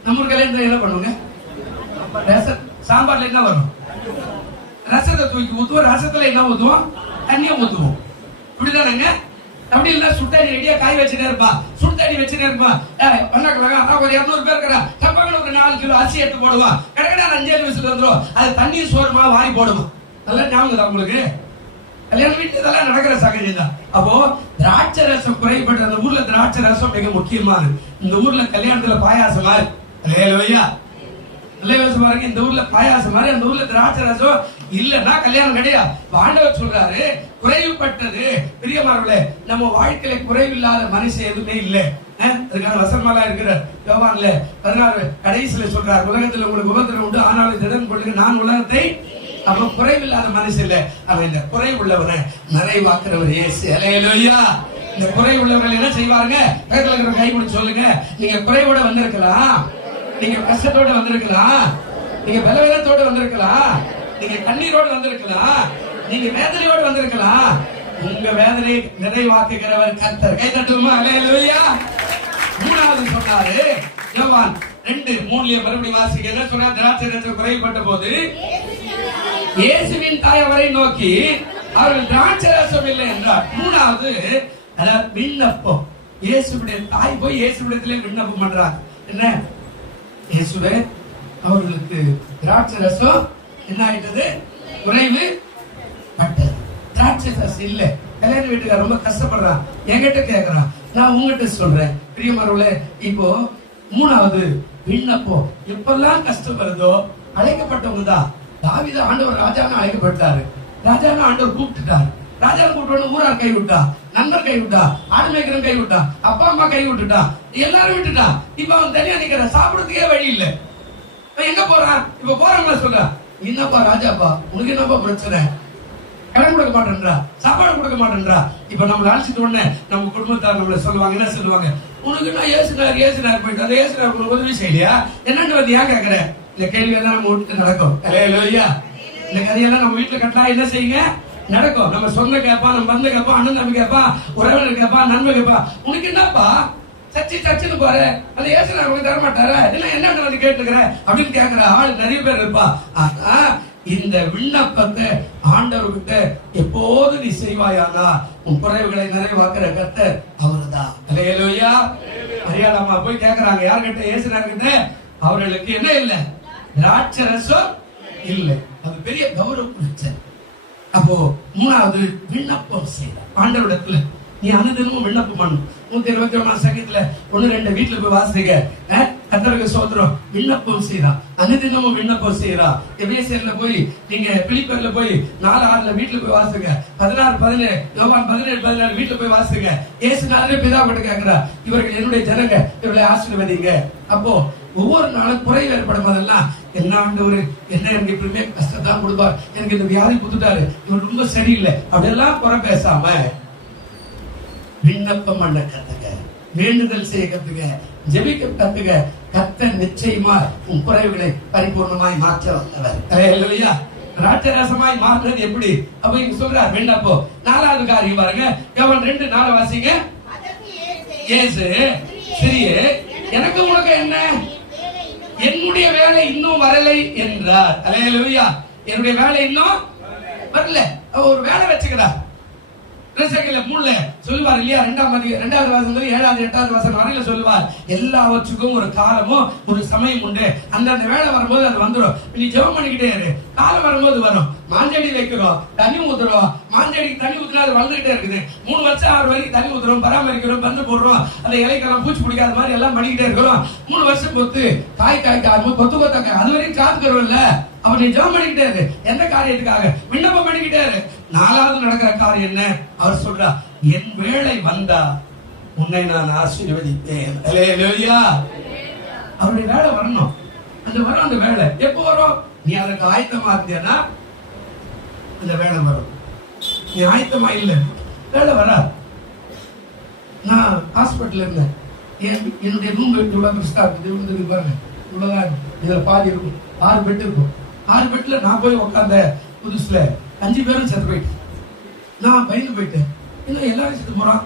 நம்ம ஊர் கல்யாணத்துல என்ன பண்ணுவோங்க? சாம்பார்ல என்ன வரும்? ரசத்தை தூக்கி ஊத்துவோம். ரசத்துல என்ன ஊத்துவோம்? தண்ணியை ஊத்துவோம். இப்படிதானங்க? அப்படி இல்ல, சுட்டாணி ரெடியா காய் வச்சுட்டே இருப்பா, சுடுதாணி வச்சுட்டே இருப்பா. ஒரு 200 பேர் இருக்கிறா, கம்பங்கள் ஒரு 4 கிலோ அரிசி எடுத்து போடுவான். கடற்கடை 5-7 விசில் வந்துடும். அது தண்ணி சோறுமா வாரி போடுவான். நல்லா ஞாபகம் உங்களுக்கு? கல்யாண வீட்டுல இதெல்லாம் நடக்கிற சகஜம் தான். அப்போ திராட்சை ரசம் குறைபட்ட அந்த ஊர்ல திராட்சை ரசம் மிக முக்கியமானது. இந்த ஊர்ல கல்யாணத்துல பாயாசம் மாதிரி பாருங்க, இந்த ஊர்ல பாயாசம் மாதிரி அந்த ஊர்ல திராட்சை ரசம் இல்லன்னா கல்யாணம் கிடையாது. ஆண்டவர் சொல்றாரு குறைவுபட்டது. பிரியமானவர்களே, நம்ம வாழ்க்கையில குறைவில்லாத மனுஷன் எதுவுமே இல்லை. அதுக்கான வசனமெல்லாம் இருக்கிற யோவான்ல 16 கடைசியில சொல்றார், உலகத்துல உங்களுக்கு உபத்திரம் உண்டு, ஆனாலும் திடன் கொள்ளுங்க, நான் உலகத்தை. அப்ப குறைவில்லாத மனுஷன் இல்ல, அவன் இந்த குறைவுள்ளவனை நிறைவாக்குறவர் இயேசு. அல்லேலூயா. இந்த குறைவுள்ளவர்கள் என்ன செய்வாருங்க? பக்கத்துல இருக்கிற கை பிடிச்சு சொல்லுங்க, நீங்க குறைவோட வந்திருக்கலாம், நீங்க கஷ்டத்தோட வந்திருக்கலாம், நீங்க பலவீனத்தோட வந்திருக்கலாம், நீங்க கண்ணீரோடு வந்திருக்கலாம், நீங்க வேதனையோடு வந்திருக்கலாம். உங்க வேதனை நிறைவாக்குகிறவர் கர்த்தர். கை தட்டுமா? அல்லேலூயா. மூணாவது சொன்னாரு யோவான் 2:3 மறுபடியும் வாசிக்க என்ன சொன்னா, திராட்சை ரசம் குறைபட்ட போது இயேசுவின் தாய் அவரை நோக்கி, அவர்கள் திராட்சை ரசம் இல்லை என்றார். மூணாவது விண்ணப்பம். இயேசுடைய தாய் போய் இயேசுவிடத்திலே விண்ணப்பம் பண்றார். என்ன? இயேசுவே, அவர்களுக்கு திராட்சை ரசம் என்ன ஆயிட்டது? குறைவு பட்டது. திராட்சை ரசம் இல்ல. கல்யாண வீட்டுக்கு ரொம்ப கஷ்டப்படுறான், என்கிட்ட கேக்குறான், நான் உங்ககிட்ட சொல்றேன். பிரியமானவர்களே, இப்போ மூணாவது விண்ணப்பம். எப்பெல்லாம் கஷ்டம் வருதோ அழைக்கப்பட்டவங்க தான். தாவீது ஆண்டவர் ராஜான்னு அழைக்கப்பட்டாரு. ராஜான்னு ஆண்டவர் கூப்பிட்டுட்டாரு. ராஜா கூப்பிட்டு ஊரார் கை விட்டா, நண்பர் கை விட்டா, ஆடு மேய்க்கிறன் கை விட்டா, அப்பா அம்மா கை விட்டுட்டா, எல்லாரும் விட்டுட்டா. இப்ப அவன் தனியா நிக்கிற, சாப்பிடறதுக்கே வழி இல்ல. எங்க போறான்? இப்ப போறவங்கள சொல்றான், என்னப்பா ராஜாப்பா, உனக்கு என்னப்பா பிரச்சனை? கடன் கொடுக்க மாட்டேன்றா, சாப்பாடு கொடுக்க மாட்டேன்றா. இப்ப நம்மள அழைச்சிட்டு உடனே நம்ம குடும்பத்தார் நம்மள சொல்லுவாங்க, என்ன சொல்லுவாங்க? உனக்கு நான் ஏசுனார் போயிட்டு அந்த ஏசுனார் உங்களுக்கு உதவி செய்யலையா? என்னன்னு வந்து ஏன் கேக்குற? இந்த கேள்வி எல்லாம் நம்ம வீட்டுக்கு நடக்கும். அல்லேலூயா. இந்த கதையெல்லாம் நம்ம வீட்டுல கட்டலாம் என்ன செய்யுங்க நடக்கும். நம்ம சொந்த கேப்பா, நம்ம பந்த கேப்பா, அண்ணன் தம்பி கேப்பா, உறவினர் கேப்பா, நண்பர் கேப்பா, உனக்கு என்னப்பா சச்சின்னு போற, அந்த ஏசுனார் உங்களுக்கு தர மாட்டாரா? இல்ல என்ன வந்து கேட்டுக்கிற அப்படின்னு கேக்குற ஆள் நிறைய பேர் இருப்பா. ஆனா இந்த விண்ணப்பத்தை ஆண்டவர்கிட்ட எப்போது நீ செய்வாயானா உன் குறைவுகளை நிறைவாக்குற கர்த்தர் அவர்தான். அல்லேலூயா. மரியாதை போய் கேக்குறாங்க யார்கிட்ட? இயேசுனார்கிட்ட. அவர்களுக்கு என்ன இல்லை? திராட்சை ரசம் இல்லை. அது பெரிய கௌரவ பிரச்சனை. அப்போ மூணாவது விண்ணப்பம் செய்ய ஆண்டவரிடத்துல நீ அனுதினமும் விண்ணப்பம் பண்ணணும். 121 சங்கீதத்துல 1-2 வீட்டுல போய் வாசிங்க. கர்த்தருக்கு ஸ்தோத்திரம். விண்ணப்பம் செய்யறான், அனுதினமும் விண்ணப்பம் செய்யறான். எபேசியர்ல போய் நீங்க பிலிப்பர்ல போய் 4:6 வீட்டுல போய் வாசிங்க. 16-17 யோவான் 17-14 வீட்டுல போய் வாசிங்க. இயேசுனாலே பிதாவிட்ட கேக்குறா, இவர்கள் என்னுடைய ஜனங்க, இவர்களை ஆசீர்வதிங்க. அப்போ ஒவ்வொரு நாளும் குறை ஏற்படும் போதெல்லாம் என்ன ஆண்டவரு என்ன எனக்கு இப்படிமே கஷ்டத்தான் கொடுப்பார், எனக்கு இந்த வியாதி கொடுத்துட்டாரு, இவன் ரொம்ப சரியில்லை அப்படியெல்லாம் குறை பேசாம விண்ணப்பம் பண்ண கத்துக்க, வேண்டுதல் செய்ய கத்துக்க, ஜெபிக்க கத்துக்க. கர்த்தர் நிச்சயமா உன் குறைவுகளை பரிபூர்ணமாய் மாற்ற வந்தவர். அல்லேலூயா. ராட்சரசமாய் மாற்றுறது எப்படி? அப்ப இங்க சொல்றார் விண்ணப்பம். நாலாவது காரியம் பாருங்க, யோவான் 2:4 வாசிங்க. இயேசு சிறியே, எனக்கு உனக்கு என்ன? என்னுடைய வேலை இன்னும் வரலை என்றார். அல்லேலூயா. என்னுடைய வேலை இன்னும் வரல. ஒரு வேலை வச்சுக்கிறார். சொல்லுவார் இல்லையா? 2வது வசனம் 7வது 8வது வசனம் வரையில சொல்லுவார், எல்லாவற்றுக்கும் ஒரு காலமும் ஒரு சமயம் உண்டு. அந்த வேலை வரும்போது அது வந்துடும். நீ ஜெபம் பண்ணிக்கிட்டே இரு, காலம் வரும்போது வரும். மாஞ்செடி வைக்கிறோம், தண்ணி ஊத்துறோம், மாஞ்செடிக்கு தண்ணி ஊத்துனா அது வளர்ந்துகிட்டே இருக்குது. 3 வருஷம் 6 வரைக்கும் தண்ணி ஊத்துறோம், பராமரிக்கிறோம், பந்து போடுறோம், அந்த இலைக்கெல்லாம் பூச்சி பிடிக்காத மாதிரி எல்லாம் பண்ணிக்கிட்டே இருக்கிறோம். 3 வருஷம் பொத்து காய்க்க ஆரம்பி கொத்து கொத்தாக்க அது வரைக்கும் காத்துக்கிறோம்ல. அப்ப நீ ஜெபம் பண்ணிக்கிட்டே இரு. எந்த காரியத்துக்காக? விண்ணப்பம் பண்ணிக்கிட்டே இரு. 4வது நடக்கிற காரியம் என்ன? அவர் சொல்றார், என் வேளை வந்தா உன்னை நான் ஆசீர்வதிப்பேன். அல்லேலூயா. அவருடைய வேலை வரணும். அந்த வேலை எப்போ வரும்? நீ அதற்கு ஆயத்தமா இருந்தியன்னா அந்த வேலை வரும். நீ ஆயத்தமா இல்ல, வேலை வராது. நான் ஹாஸ்பிட்டல் இருந்தேன். என்னுடைய ரூம் இவ்வளவு பெருசா இருக்குது பாருங்க, இவ்வளவுதான். இதுல பாதி இருக்கும், 6 பெட் இருக்கும். 6 பெட்ல நான் போய் உட்கார்ந்த புதுசுல 5 பேரும் செத்து போயிட்டு நான் பயந்து போயிட்டேன். இன்னும் எல்லாரும் செத்து போறான்.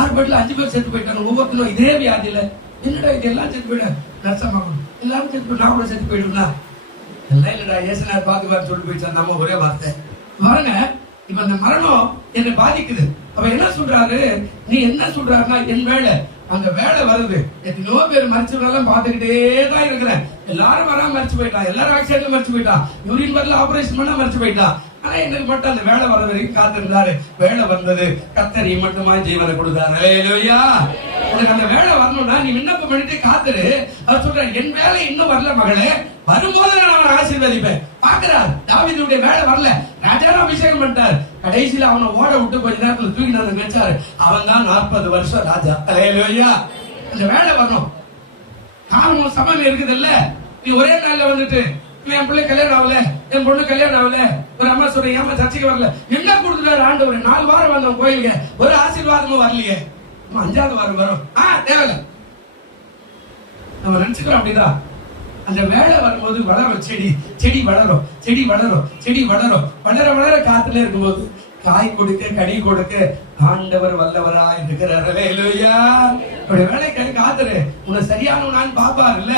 6 பெட்ல 5 பேர் செத்து போயிட்டாங்க. ஒவ்வொருத்தரும் இதே வியாதியில. என்னடா இது எல்லாம் செத்து போயிட நர்சமாக்கணும், எல்லாரும் செத்து போயிட்டு நான் கூட செத்து போயிடும்னா எல்லாம் இல்லடா ஏசுனார் பாதுகாப்பு சொல்லி போயிட்டு நம்ம ஒரே வார்த்தை பாருங்க. இப்ப இந்த மரணம் என்னை பாதிக்குது. அப்ப என்ன சொல்றாரு? நீ என்ன சொல்றாருன்னா என் வேலை, அந்த வேலை வருது. எத்தனையோ பேர் மறிச்சவரெல்லாம் பார்த்துக்கிட்டே தான் இருக்கிறேன். எல்லாரும் வராம மறிச்சு போயிட்டான், எல்லாரும் ஆக்சிடென்ட்ல மறிச்சு போயிட்டான், யூரின் வரல ஆபரேஷன் பண்ணா மறிச்சு போயிட்டான். ஆனா எனக்கு மட்டும் அந்த வேலை வர வரைக்கும் காத்திருந்தாரு. வேலை வந்தது, கர்த்தர் மட்டுமா ஜீவனை கொடுத்தாரு. அல்லேலூயா. உனக்கு அந்த வேலை வரணும்னா நீ விண்ணப்பம் பண்ணிட்டு காத்துரு. அவர் சொல்றாரு, என் வேலை இன்னும் வரல மகளே, வரும்போது நான் அவனை ஆசீர்வதிப்பேன். பாக்குறார், தாவீதுடைய வேலை வரல, ராஜாவை அபிஷேகம் பண்ணிட்டார். கடைசியில அவனை ஓட விட்டு கொஞ்ச நேரத்துல தூக்கி நான் வச்சாரு. அவன் தான் 40 வருஷம் ராஜா. அல்லேலூயா. அந்த வேலை வரணும். காலம் சமயம் இருக்குது இல்ல, நீ ஒரே நாள்ல வந்துட்டு என் பிள்ளை கல்யாணம் ஆகல, என் பொண்ணு கல்யாணம் ஆகல, ஒரு அம்மா சொல்றேன் ஏமா சர்ச்சைக்கு வரல, என்ன கொடுத்துட்டாரு ஆண்டவர், 4 வாரம் வந்தோம் கோயிலுக்கு, ஒரு ஆசீர்வாதமும் வரலையே, 5வது வாரம் வரும், தேவையில்ல. நம்ம நினைச்சுக்கிறோம் அப்படிதான். அந்த வேலை வரும்போது வளரும் செடி, செடி வளரும், செடி வளரும், செடி வளரும், வளர வளர காத்துல இருக்கும்போது காய் கொடுக்க கனி கொடுக்க ஆண்டவர் வல்லவரா இருக்கிறார். அல்லேலூயா. அப்படி வேலைக்கு காத்துரு. உன்னை சரியானவனான்னு பாப்பாரு இல்ல,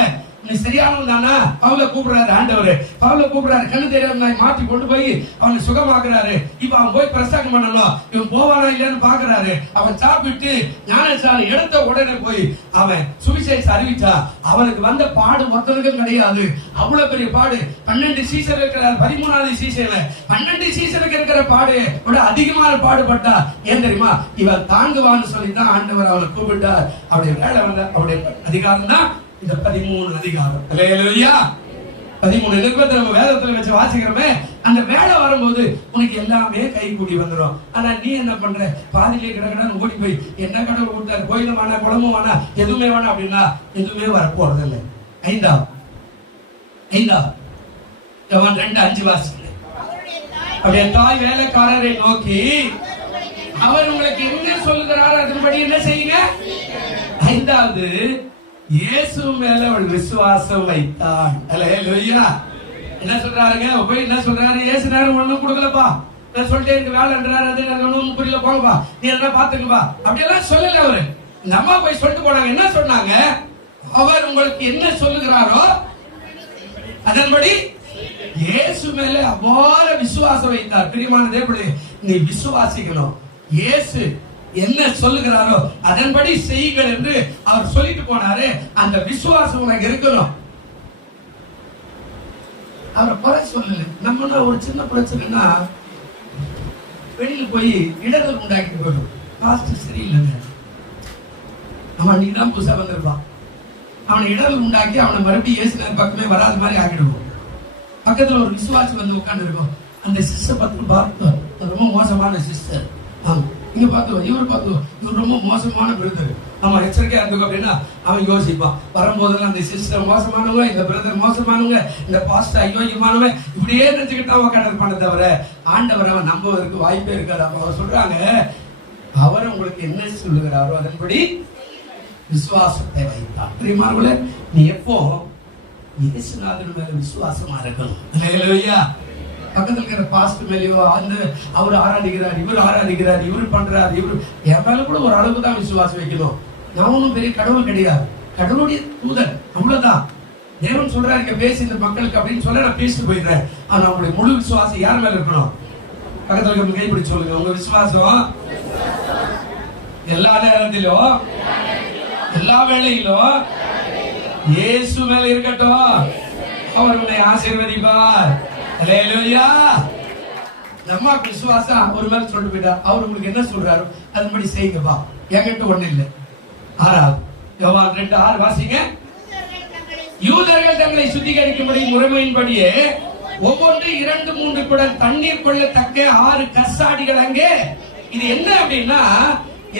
நீ சரியானவன் தானா? பவுலை கூப்பிடுறாரு ஆண்டவர், பவுலை கூப்பிடுறாரு, கண்ணு தெரியாம மாற்றி கொண்டு போய் அவனை சுகமாக்குறாரு. இப்ப அவன் போய் பிரசங்கம் பண்ணணும், இவன் போவானா இல்லையான்னு பாக்குறாரு. அவன் சாப்பிட்டு ஞானசாலை எடுத்த உடனே போய் அவன் சுவிசேஷம் அறிவிச்சா. அவனுக்கு வந்த பாடு மொத்தத்துக்கும் கிடையாது, அவ்வளவு பெரிய பாடு. 12 சீசர் இருக்கிறார், 13வது சீசர்ல 12 சீசருக்கு இருக்கிற பாடு விட அதிகமான பாடுபட்டா. ஏன் தெரியுமா? இவன் தாங்குவான்னு சொல்லிதான் ஆண்டவர் அவனை கூப்பிட்டார். அவருடைய வேலை வந்த அவருடைய அதிகாரம் தான் இந்த 13 அதிகாரம். அல்லேலூயா. 13 நிருபத்தை நம்ம வேதத்துல வச்சு வாசிக்கிறோமே, அந்த வேலை வரும்போது உனக்கு எல்லாமே கை கூடி வந்துடும். ஆனா நீ என்ன பண்ற? பாதிலே கிடக்கணும் ஓடி போய் என்ன கடவுள் கொடுத்தாரு, கோயிலும் வேணா குளமும் வேணா எதுவுமே வேணா அப்படின்னா எதுவுமே வரப்போறது இல்லை. 5 யோவான் 2:5 வாசிக்கிறேன். அவருடைய தாய் வேலைக்காரரை நோக்கி அவர் உங்களுக்கு என்ன சொல்லுகிறார் அதன்படி என்ன செய்யுங்க. 5வது இயேசு மேல அவள் விசுவாசம் வைத்தான். அல்லேலூயா. என்ன சொல்றாருங்க? போய் என்ன சொல்றாரு? இயேசு நேரம் ஒண்ணும் கொடுக்கலப்பா, நான் சொல்லிட்டே எனக்கு வேலைன்றாரு, அது ஒண்ணும் புரியல, போங்கப்பா, நீ என்ன பாத்துக்கப்பா அப்படியெல்லாம் சொல்லல. அவரு இந்த அம்மா போய் சொல்லிட்டு போனாங்க. என்ன சொன்னாங்க? அவர் உங்களுக்கு என்ன சொல்லுகிறாரோ அதன்படி இயேசு மேல அபார விசுவாசம் வைத்தார். பிரியமான தேவனே, நீ விசுவாசிக்கணும். இயேசு என்ன சொல்லுகிறாரோ அதன்படி செய்யுங்கள் என்று அவர் சொல்லிட்டு போனாரு. அந்த விசுவாசம் உனக்கு இருக்கணும். அவரை குறை சொல்லல. நம்ம ஒரு சின்ன பிரச்சனைனா வெளியில போய் இடர்கள் உண்டாக்கி போயிடும். பாஸ்ட் சரியில்லைங்க, அவன் நீ தான் புதுசா வந்திருப்பான், அவனை இடர்கள் உண்டாக்கி அவனை மறுபடியும் இயேசுநாதர் பக்கமே வராத மாதிரி ஆக்கிடுவோம். பக்கத்துல ஒரு விசுவாசி வந்து உட்கார்ந்து இருக்கும். அந்த சிஸ்டர் பார்த்தோம், ரொம்ப மோசமான சிஸ்டர். ஆமா, இங்க பார்த்தோம், இவர் பார்த்தோம், இவர் ரொம்ப மோசமான பிரதர். ஆமா, எச்சரிக்கையா இருந்துக்கும் அப்படின்னா அவன் யோசிப்பான். வரும்போதெல்லாம் அந்த சிஸ்டர் மோசமானவங்க, இந்த பிரதர் மோசமானவங்க, இந்த பாஸ்டர் அயோக்கியமானவங்க, இப்படியே நினைச்சுக்கிட்டா உட்காந்து பண்ண தவிர ஆண்டவர் அவன் நம்புவதற்கு வாய்ப்பே இருக்காது. அவர் சொல்றாங்க, அவர் உங்களுக்கு என்ன சொல்லுகிறாரோ அதன்படி விசுவாசத்தை வைத்தார். பிரியமானவர்களே, நீ எப்போ இயேசுநாதர் மேல விசுவாசமா இருக்கணும். அல்லேலூயா. பக்கத்துல இருக்கிற பாஸ்டர் மேலேயோ அந்த அவர் ஆராதிக்கிறார், இவர் ஆராதிக்கிறார், இவர் பண்றார், இவர் என் மேல கூட ஒரு அளவுக்கு தான் விசுவாசம் வைக்கணும். நான் ஒன்றும் பெரிய கடவுள் கிடையாது, கடவுளுடைய தூதன், அவ்வளவுதான். தேவன் சொல்றாரு இங்க பேசி இந்த மக்களுக்கு அப்படின்னு சொல்ல நான் பேசிட்டு போயிடுறேன். ஆனா உங்களுடைய முழு விசுவாசம் யார் மேல இருக்கணும்? பக்கத்துல இருக்க கைப்பிடி சொல்லுங்க, உங்க விசுவாசம் எல்லா நேரத்திலும் எல்லா வேளையிலும் இயேசு மேல இருக்கட்டும். அவர் உன்னை ஆசீர்வதிப்பார். அல்லேலூயா. நம்ம விசுவாசம் அவர் மேல சொல்லிட்டு போயிட்டா, அவர் உங்களுக்கு என்ன சொல்றாரு அதன்படி செய்யுங்கப்பா. என்கிட்ட ஒண்ணு இல்லை. 6வது யோவான் 2:6 வாசிங்க. யூதர்கள் தங்களை சுத்திகரிக்கும்படி முறைமையின்படியே ஒவ்வொன்று 2-3 குடம் தண்ணீர் கொள்ளத்தக்க 6 கற்சாடிகள் அங்கே. இது என்ன அப்படின்னா,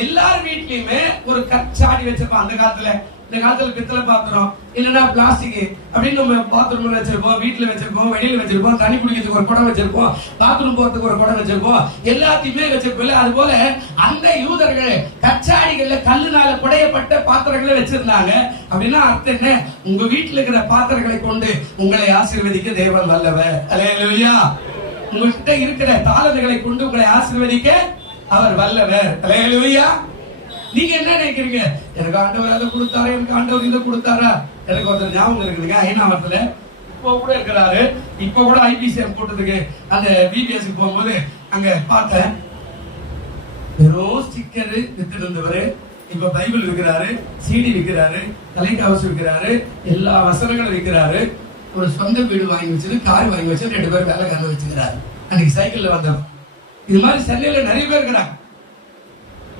எல்லார் வீட்லயுமே ஒரு கற்சாடி வச்சிருப்பான். அந்த காலத்துல, இந்த காலத்துல பித்தளை பாத்திரம் இல்லைன்னா பிளாஸ்டிக் அப்படின்னு நம்ம பாத்ரூம்ல வச்சிருப்போம், வீட்டுல வச்சிருப்போம், வெளியில வச்சிருப்போம், தண்ணி குடிக்கிறதுக்கு ஒரு குடம் வச்சிருப்போம், பாத்ரூம் போறதுக்கு ஒரு குடம் வச்சிருப்போம், எல்லாத்தையுமே வச்சிருப்போம். அது போல அந்த யூதர்கள் கச்சாடிகள்ல கல்லுனால குடையப்பட்ட பாத்திரங்களை வச்சிருந்தாங்க. அப்படின்னா அர்த்தம் என்ன? உங்க வீட்டுல இருக்கிற பாத்திரங்களை கொண்டு உங்களை ஆசீர்வதிக்க தேவன் வல்லவர். அல்லேலூயா. உங்ககிட்ட இருக்கிற தாளந்துகளை கொண்டு உங்களை ஆசீர்வதிக்க அவர் வல்லவர். அல்லேலூயா. நீங்க என்ன நினைக்கிறீங்க? எனக்கு ஆண்டவர் அதை கொடுத்தாரா, எனக்கு ஆண்டவர் இதை கொடுத்தாரா? எனக்கு ஒருத்தர் ஞாபகம் இருக்குதுங்க, ஐநாவரத்துல இப்போ கூட இருக்கிறாரு. இப்போ கூட ஐபிசிஎம் கூட்டத்துக்கு அந்த பிபிஎஸ் போகும்போது அங்க பார்த்தேன். வெறும் ஸ்டிக்கர் வித்துட்டு இருந்தவரு இப்ப பைபிள் விற்கிறாரு, சிடி விற்கிறாரு, தலைக்கவசம் விற்கிறாரு, எல்லா வசனங்களும் விற்கிறாரு. ஒரு சொந்த வீடு வாங்கி வச்சுட்டு, கார் வாங்கி வச்சு 2 பேர் வேலைக்காரங்க வச்சுக்கிறாரு. அன்னைக்கு சைக்கிள்ல வந்தோம். இது மாதிரி சென்னையில நிறைய பேர் இருக்கிறாங்க.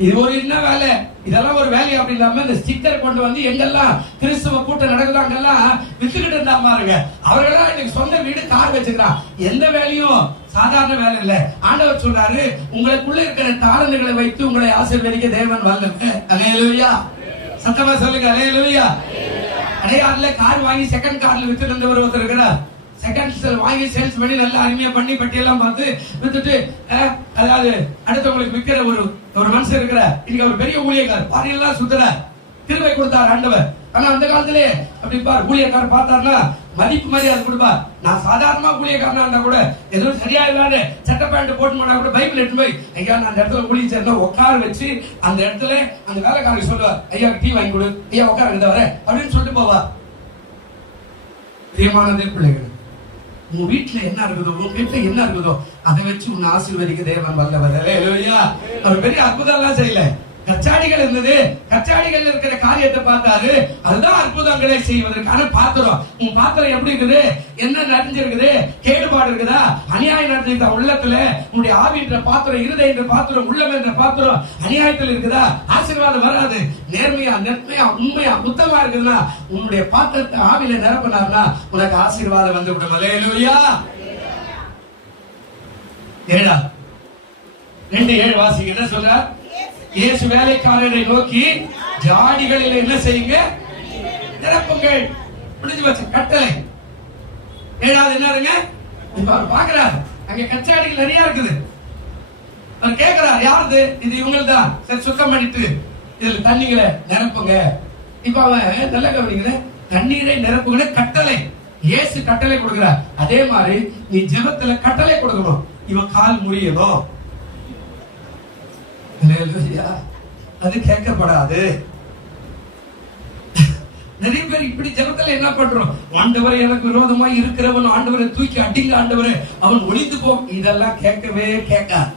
இது ஒரு என்ன வேலை, இதெல்லாம் ஒரு வேலை அப்படி இல்லாம இந்த ஸ்டிக்கர் கொண்டு வந்து எங்கெல்லாம் கிறிஸ்துவ கூட்டம் நடக்குதோ அங்கெல்லாம் வித்துக்கிட்டு இருந்தா பாருங்க. அவர்களெல்லாம் இன்னைக்கு சொந்த வீடு கார் வச்சுக்கிறான். எந்த வேலையும் சாதாரண வேலை இல்ல. ஆண்டவர் சொல்றாரு, உங்களுக்குள்ள இருக்கிற தாளந்துகளை வைத்து உங்களை ஆசீர்வதிக்க தேவன் வல்லவர். அல்லேலூயா. சத்தமா சொல்லுங்க அல்லேலூயா. அடையாறுல கார் வாங்கி செகண்ட் கார்ல வித்துட்டு இருந்தவர் ஒருத்தர் இருக்கிறார். செகண்ட் வாங்கி சேல்ஸ் பண்ணி நல்லா அருமையா பண்ணி பட்டியெல்லாம் பார்த்து வித்துட்டு, அதாவது அடுத்தவங்களுக்கு விற்கிற ஒரு மனுஷன் இருக்கிறார். இன்னைக்கு அவர் பெரிய ஊழியக்கார், பாரியெல்லாம் சுத்துறார். கிருபை கொடுத்தார் ஆண்டவர். ஆனா அந்த காலத்திலே அப்படி பார், ஊழியக்காரர் பார்த்தாருன்னா மதிப்பு மரியாதை கொடுப்பார். நான் சாதாரணமா ஊழியக்காரனா இருந்தா கூட எதுவும் சரியா இல்லாத சட்டை பேண்ட் போட்டு போனா கூட பைபிள் எடுத்து போய், ஐயா நான் அந்த இடத்துல ஊழியம் சேர்ந்தா உட்கார வச்சு அந்த இடத்துல அந்த வேலைக்காரருக்கு சொல்லுவார், ஐயா டீ வாங்கி கொடு, ஐயா உட்கார வர அப்படின்னு சொல்லிட்டு போவார். பிரியமானதே பிள்ளைகள், உங்க வீட்டுல என்ன இருக்குதோ, உங்க வீட்டுல என்ன இருக்குதோ அதை வச்சு உன்னை ஆசீர்வதிக்க தேவன் வல்லவர். அல்லேலூயா. அவர் பெரிய அற்புதம் எல்லாம் செய்யல. கச்சாடிகள் இருந்தது, கச்சாடிகள் இருக்கிற காரியத்தை பார்த்தாரு. அதுதான் அற்புதங்களை செய்வதற்கான பாத்திரம். உன் பாத்திரம் எப்படி இருக்குது, என்ன நிறைஞ்சிருக்குது, கேடுபாடு இருக்குதா, அநியாயம் நடந்திருக்கா உள்ளத்துல, உன்னுடைய ஆவின்ற பாத்திரம், இருதய என்ற பாத்திரம், உள்ளம் என்ற பாத்திரம் அநியாயத்தில் இருக்குதா, ஆசீர்வாதம் வராது. நேர்மையா நெட்மையா உண்மையா உத்தமா இருக்குதுன்னா உன்னுடைய பாத்திரத்தை ஆவில நிரப்பினார்னா உனக்கு ஆசீர்வாதம் வந்து விடும். அல்லேலூயா. 2:7 வாசிங்க. என்ன சொல்றார்? இயேசு வேலைக்காரரை நோக்கி, ஜாடிகளில் என்ன செய்யுங்க, நிரப்புங்கள். முடிஞ்சு வச்ச கட்டளை. 7வது என்னருங்க, இப்ப அவர் பாக்குறாரு அங்க கச்சாடிகள் நிறைய இருக்குது. அவர் கேட்கிறார், யாருது இது? இவங்கள்தான். சரி சுத்தம் பண்ணிட்டு இதுல தண்ணிகளை நிரப்புங்க. இப்ப அவன் நல்ல கவனிக்கிற, தண்ணீரை நிரப்புகிற கட்டளை. இயேசு கட்டளை கொடுக்கிறார். அதே மாதிரி நீ ஜெபத்துல கட்டளை கொடுக்கணும். இவன் கால் முறியணும், அது கேட்கப்படாது. நிறைய பேர் இப்படி ஜெபத்துல என்ன பண்றோம், ஆண்டவரே எனக்கு விரோதமா இருக்கிறவன் ஆண்டவரை தூக்கி அடிங்க, ஆண்டவரே அவன் ஒளிந்து போ. இதெல்லாம் கேட்கவே கேட்காது.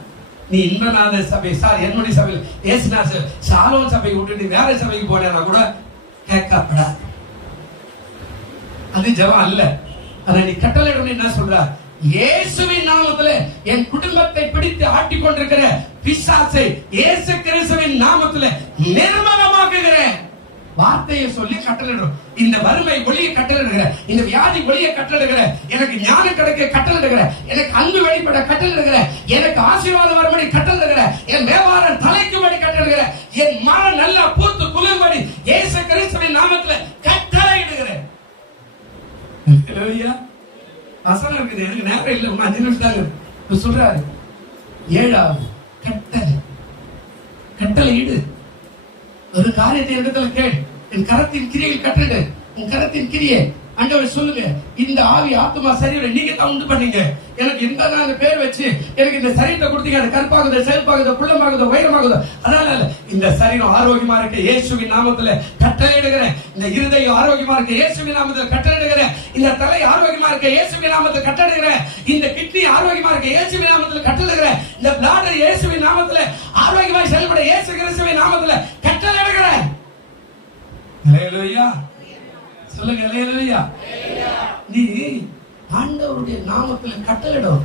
நீ இன்பநாத சபை, சார் என்னுடைய சபையில் ஏசுநாத சாலோன் சபை விட்டுட்டு வேற சபைக்கு போனா கூட கேட்கப்படாது. அது ஜெபம் அல்ல. ஆனா நீ கட்டளை என்ன சொல்ற, இயேசுவின் நாமத்திலே என் குடும்பத்தை பிடித்து ஆட்டிக் கொண்டிருக்கிற பிசாசை இயேசு கிறிஸ்துவின் நாமத்திலே நிர்மலமாக்குகிறேன். வார்த்தையை சொல்லி கட்டளையிடும். இந்த வறுமை ஒளியை கட்டளையிடுகிற, இந்த வியாதி ஒளியை கட்டளையிடுகிற, எனக்கு ஞானம் கிடைக்க கட்டளையிடுகிற, எனக்கு அன்பு வெளிப்பட கட்டளையிடுகிற, எனக்கு ஆசீர்வாதம் வரும்படி கட்டளையிடுகிற, என் வியாபாரம் தலைக்கும்படி கட்டளையிடுகிற, என் மனம் நல்லா பூத்து குலும்படி இயேசு கிறிஸ்துவின் நாமத்திலே கட்டளையிடுகிறேன். ஹல்லேலூயா. வசனம் இருக்குது, எனக்கு நேரம் இல்லை, 5 நிமிஷம் தாங்க சொல்றாரு. 7வது கட்டளை. கட்டளையிடு. ஒரு காரியத்தை இடத்துல கேள், என் கரத்தின் கிரியை கட்டுங்க. உன் கரத்தின் கிரியை ஆண்டவர் சொல்லுங்க, இந்த ஆவி ஆத்மா சரீரம் நீங்க தான் உண்டு பண்ணீங்க. எனக்கு இந்த பேர் வச்சு எனக்கு இந்த சரீரத்தை கொடுத்தீங்க. அது கருப்பாகுது, செல்பாகுது, புள்ளமாகுது, வைரமாகுது. அதனால இந்த சரீரம் ஆரோக்கியமா இருக்க இயேசுவின் நாமத்துல கட்டளையிடுகிறேன். இந்த இருதயம் ஆரோக்கியமா இருக்க இயேசுவின் நாமத்துல கட்டளையிடுகிறேன். இந்த தலை ஆரோக்கியமா இருக்க இயேசுவின் நாமத்துல கட்டளையிடுகிறேன். இந்த கிட்னி ஆரோக்கியமா இருக்க இயேசுவின் நாமத்துல கட்டளையிடுகிறேன். இந்த பிளாடர் இயேசுவின் நாமத்துல ஆரோக்கியமா செயல்பட இயேசு கிறிஸ்துவின் நாமத்துல கட்டளையிடுகிறேன். ஹல்லேலூயா. சொல்லுங்க அல்லேலூயா. நீ ஆண்டவருடைய நாமத்துல கட்டளையிடும்.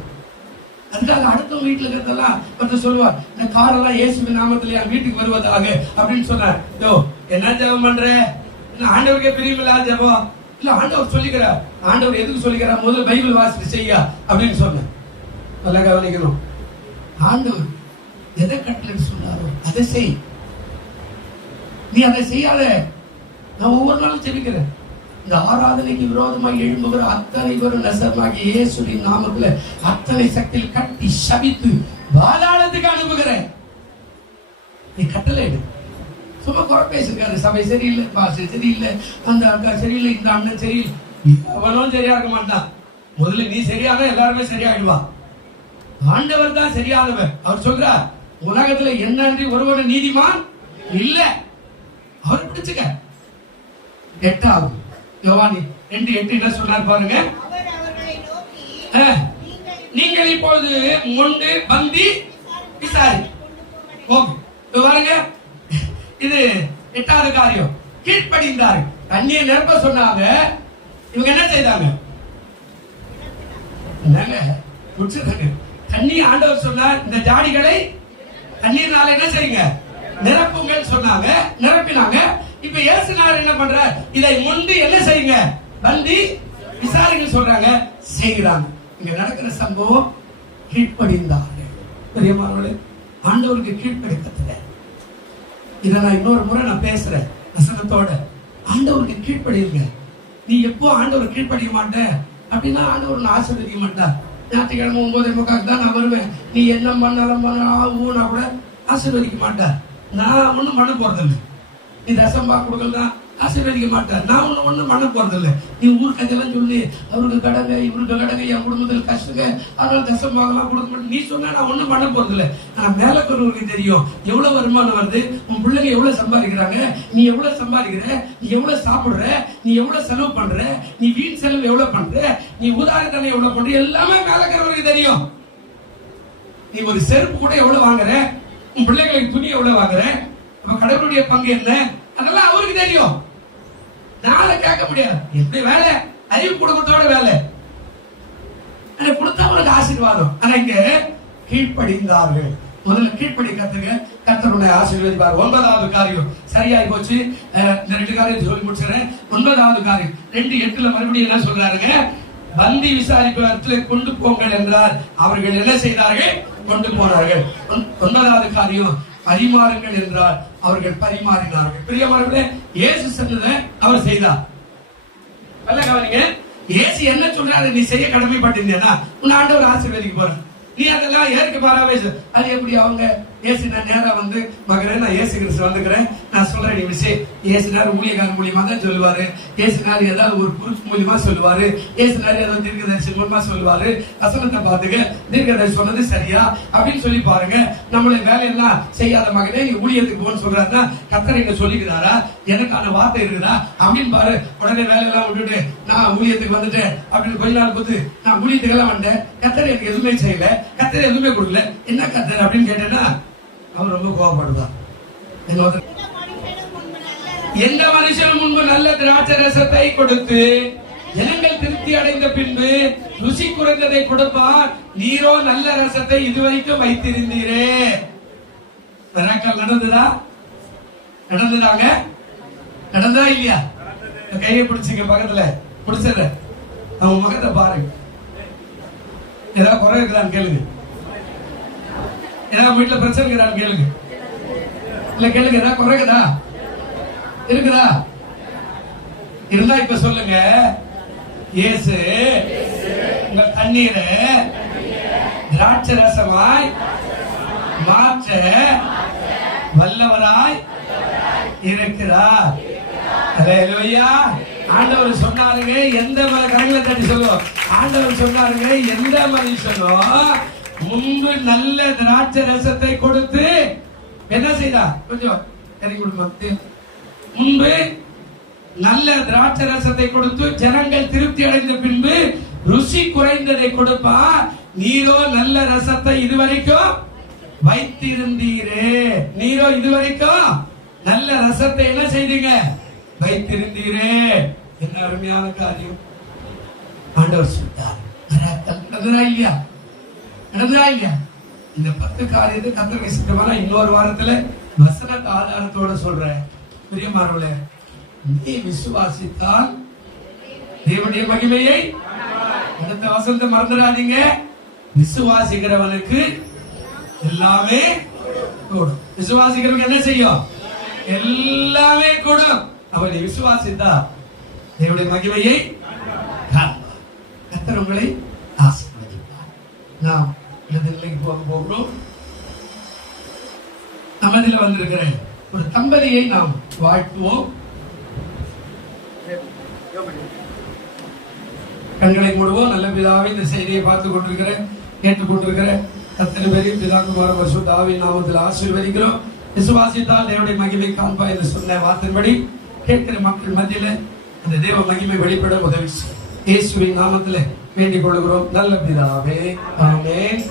அதுக்காக அடுத்தவங்க வீட்டுல இருக்கிறதெல்லாம் கொஞ்சம் சொல்லுவார், இந்த காரெல்லாம் இயேசுவின் நாமத்துல என் வீட்டுக்கு வருவதாக அப்படின்னு சொன்னார். என்ன ஜெபம் பண்ற? ஆண்டவருக்கே பிரியமில்லாத ஜெபம் இல்ல. ஆண்டவர் சொல்லிக்கிறார். ஆண்டவர் எதுக்கு சொல்லிக்கிறார்? முதல்ல பைபிள் வாசிட்டு செய்யா அப்படின்னு சொன்ன. நல்லா கவனிக்கணும். ஆண்டவர் எதை கட்டளை சொன்னாரோ அதை செய். நீ அதை செய்யாத. நான் ஒவ்வொரு நாளும் ஜெபிக்கிறேன். இந்த ஆராதனைக்கு விரோதமாக எழும்புகிற அத்தனை பேரும் நசரமாகி இயேசுவின் நாமத்துல அத்தனை சக்தியில் கட்டி சபித்து பாதாளத்துக்கு அனுப்புகிறேன். நீ கட்டளையிடு. சும்மா குறை பேசுகிறாரு, சபை சரியில்லை, பாசை சரியில்லை, அந்த அக்கா சரியில்லை, இந்த அண்ணன் சரியில்லை. அவனும் சரியா இருக்க மாட்டான். முதல்ல நீ சரியான எல்லாருமே சரியாயிடுவா. ஆண்டவர் தான் சரியானவர். அவர் சொல்றார், உலகத்துல என்னன்றி ஒருவன் நீதிமான் இல்ல. அவர் பிடிச்சுக்க. 8வது யோவான் 2:8 என்ன சொன்னார் பாருங்க. நீங்கள் இப்பொழுது முண்டு பந்தி விசாரி பாருங்க. இது 8வது காரியம். கீழ்ப்படிந்தார். தண்ணியை நிரப்ப சொன்னாங்க. இவங்க என்ன செய்தாங்க? தண்ணி ஆண்டவர் சொன்னார், இந்த ஜாடிகளை தண்ணீர்னால என்ன செய்யுங்க, நிரப்புங்கள் சொன்னாங்க, நிரப்பினாங்க. இப்ப இயேசுநாதர் என்ன பண்றார், இதை முந்தி என்ன செய்யுங்க, வந்து விசாரிக்க சொல்றாங்க, செய்கிறாங்க. இங்க நடக்கிற சம்பவம் கீழ்ப்படிந்தார்கள். பெரியமானவர்களே, ஆண்டவருக்கு கீழ்ப்படிக்கத்துல இதை நான் இன்னொரு முறை நான் பேசுறேன் வசனத்தோட. ஆண்டவருக்கு கீழ்ப்படிங்க. நீ எப்போ ஆண்டவர் கீழ்ப்படிக்க மாட்டேன் அப்படின்னா ஆண்டவர் ஆசீர்வதிக்க மாட்டார். ஞாயிற்றுக்கிழமை 9:45 தான் நான் வருவேன், நீ என்ன பண்ணாலும் ஊனா கூட ஆசீர்வதிக்க மாட்டார். நான் ஒன்றும் பண்ண போறதில்லை. நீ தசம்பா கொடுக்கலாம் ஆசீர்வதிக்க மாட்டார். நான் ஒன்றும் பண்ண போறதில்லை. நீ ஊர் கதையெல்லாம் சொல்லி அவருக்கு கடங்க இவருக்கு கடங்க என் குடும்பத்தில் கஷ்டங்க அதனால தசம்பாகலாம் கொடுக்க மாட்டேன் நீ சொன்னா நான் ஒன்றும் பண்ண போறதில்லை. நான் மேல இருக்கிறவங்களுக்கு தெரியும் எவ்வளவு வருமானம் வருது, உன் பிள்ளைங்க எவ்வளவு சம்பாதிக்கிறாங்க, நீ எவ்வளவு சம்பாதிக்கிற, நீ எவ்வளவு சாப்பிடுற, நீ எவ்வளவு செலவு பண்ற, நீ வீண் செலவு எவ்வளவு பண்ற, நீ உதாரணத்தனை எவ்வளவு பண்ற, எல்லாமே மேல இருக்கிறவங்களுக்கு தெரியும். நீ ஒரு செருப்பு கூட எவ்வளவு வாங்குற, உன் பிள்ளைங்களுக்கு துணி எவ்வளவு வாங்குற, அப்ப கடவுளுடைய பங்கு என்ன, அதெல்லாம் அவருக்கு தெரியும். நாளை கேட்க முடியாது. எப்படி வேலை, அறிவு குடும்பத்தோட வேலை கொடுத்தா அவனுக்கு ஆசீர்வாதம். ஆனா இங்க கீழ்ப்படிந்தார்கள். முதல்ல கீழ்ப்படி கத்துங்க, கர்த்தருடைய ஆசீர்வதிப்பார். 9வது காரியம் சரியாய் போச்சு. இந்த 2 காரியம் சொல்லி முடிச்சுறேன். 9வது காரியம் 2:8 மறுபடியும் என்ன சொல்றாருங்க, பந்தி விசாரிப்பு இடத்துல கொண்டு போங்கள் என்றார். அவர்கள் என்ன செய்தார்கள், கொண்டு போனார்கள். 9வது காரியம் பரிமாறுங்கள் என்றார். அவர்கள் பரிமாறினார்கள். பிரியமானவர்களே, இயேசு சொன்னதை அவர் செய்தார். நல்ல கவனிங்க, இயேசு என்ன சொல்றாரு, நீ செய்ய கடமைப்பட்டிருந்தேன்னா உன் ஆண்டவர் ஆசீர்வதிக்க போற. நீ அதெல்லாம் ஏற்க பாராவே. அது எப்படி அவங்க இயேசு நேரா வந்து மகனே நான் இயேசு கிறிஸ்து வந்துக்கிறேன் நான் சொல்றேன் நீ விஷயம். இயேசுனார் ஊழியக்காரன் மூலியமா தான் சொல்லுவாரு. இயேசுனார் ஏதாவது ஒரு புருஷ மூலியமா சொல்லுவாரு. இயேசுனார் ஏதாவது தீர்க்கதரிசி மூலமா சொல்லுவாரு. வசனத்தை பார்த்துக்க, தீர்க்கதரிசி சொன்னது சரியா அப்படின்னு சொல்லி பாருங்க. நம்மளுடைய வேலையெல்லாம் செய்யாத மகனே நீ ஊழியத்துக்கு போன்னு சொல்றாருன்னா கர்த்தர் இங்க சொல்லிக்கிறாரா, எனக்கான வார்த்தை இருக்குதா அப்படின்னு பாரு. உடனே வேலையெல்லாம் விட்டுட்டு நான் ஊழியத்துக்கு வந்துட்டேன் அப்படின்னு கொஞ்ச நாள் போது நான் ஊழியத்துக்கு எல்லாம் வந்தேன், கர்த்தர் எனக்கு எதுவுமே செய்யல, கர்த்தர் எதுவுமே கொடுக்கல, என்ன கர்த்தர் அப்படின்னு கேட்டேன்னா அவர் ரொம்ப கோபப்படுதான். எந்த மனுஷனும் முன்பு நல்ல திராட்சை ரசத்தை கொடுத்து ஜனங்கள் திருப்தி அடைந்த பின்பு ருசி குறைந்ததை கொடுப்பார், நீரோ நல்ல ரசத்தை இதுவரைக்கும் வைத்திருந்தீரே. நடந்ததா, நடந்ததாங்க, நடந்தா இல்லையா? கையை பிடிச்சிங்க, பக்கத்துல பிடிச்சத அவங்க முகத்தை பாருங்க. ஏதாவது குறை இருக்கிறான்னு கேளுங்க, ஏதாவது வீட்டுல பிரச்சனை இருக்கிறான்னு கேளுங்க, இல்ல கேளுங்க, ஏதாவது குறைக்குதா இருக்குதா இருந்தா இப்ப சொல்லுங்க. இயேசு உங்க தண்ணீரை திராட்சை ரசமாய் மாற்ற வல்லவராய் இருக்கிறார். அல்லேலூயா. ஆண்டவர் சொன்னாருங்க, எந்த கரங்களை தட்டி சொல்லுவோம். ஆண்டவர் சொன்னாருங்க, எந்த மனுஷனும் முன்பு நல்ல திராட்சை ரசத்தை கொடுத்து என்ன செய்தார், கொஞ்சம் கறி கொடுத்து முன்பு நல்ல திராட்சை ரசத்தை கொடுத்து ஜனங்கள் திருப்தி அடைந்த பின்பு ருசி குறைந்ததை கொடுப்பார், நீரோ நல்ல ரசத்தை இதுவரைக்கும் வைத்திருந்தீரே. நீரோ இதுவரைக்கும் நல்ல ரசத்தை என்ன செய்தீங்க, வைத்திருந்தீரே. என்ன அருமையான காரியம் ஆண்டவர் சொல்றார். நடந்ததா இல்லையா, நடந்ததா இல்லையா? இந்த 10 காரியத்தை கர்த்தருக்கு சித்தமான இன்னொரு வாரத்துல வசனத்தை ஆதாரத்தோட சொல்றேன். பிரியமானவர்களே, நீ விசுவாசித்தால் தேவனுடைய மகிமையை, அடுத்த வசனத்தை மறந்துடாதீங்க, விசுவாசிக்கிறவனுக்கு எல்லாமே கூடும். விசுவாசிக்கிறவனுக்கு என்ன செய்யும், எல்லாமே கூடும். அவனை விசுவாசித்தா தேவனுடைய மகிமையை கர்த்தர் உங்களை ஆசீர்வதிப்பார். நாம் இடது நிலைக்கு போகிறோம். நமதில் வந்திருக்கிற ஒரு தம்பதியை நாம் வாழ்த்துவோம். கண்களை மூடுவோம். நல்ல பிதாவே, இந்த செய்தியை பார்த்துக் கொண்டிருக்கிற கேட்டுக் கொண்டிருக்கிற அத்தனை பேரையும் பிதாகுமார பரிசுத்த ஆவியின் நாமத்தில் ஆசீர்வதிக்கிறோம். விசுவாசித்தால் தேவனுடைய மகிமை காண்பா என்று சொன்ன வார்த்தையின்படி கேட்கிற மக்கள் மத்தியில அந்த தேவ மகிமை வெளிப்பட உதவி இயேசுவின் நாமத்தில் வேண்டிக் கொள்கிறோம். நல்ல பிதாவே, ஆமென்.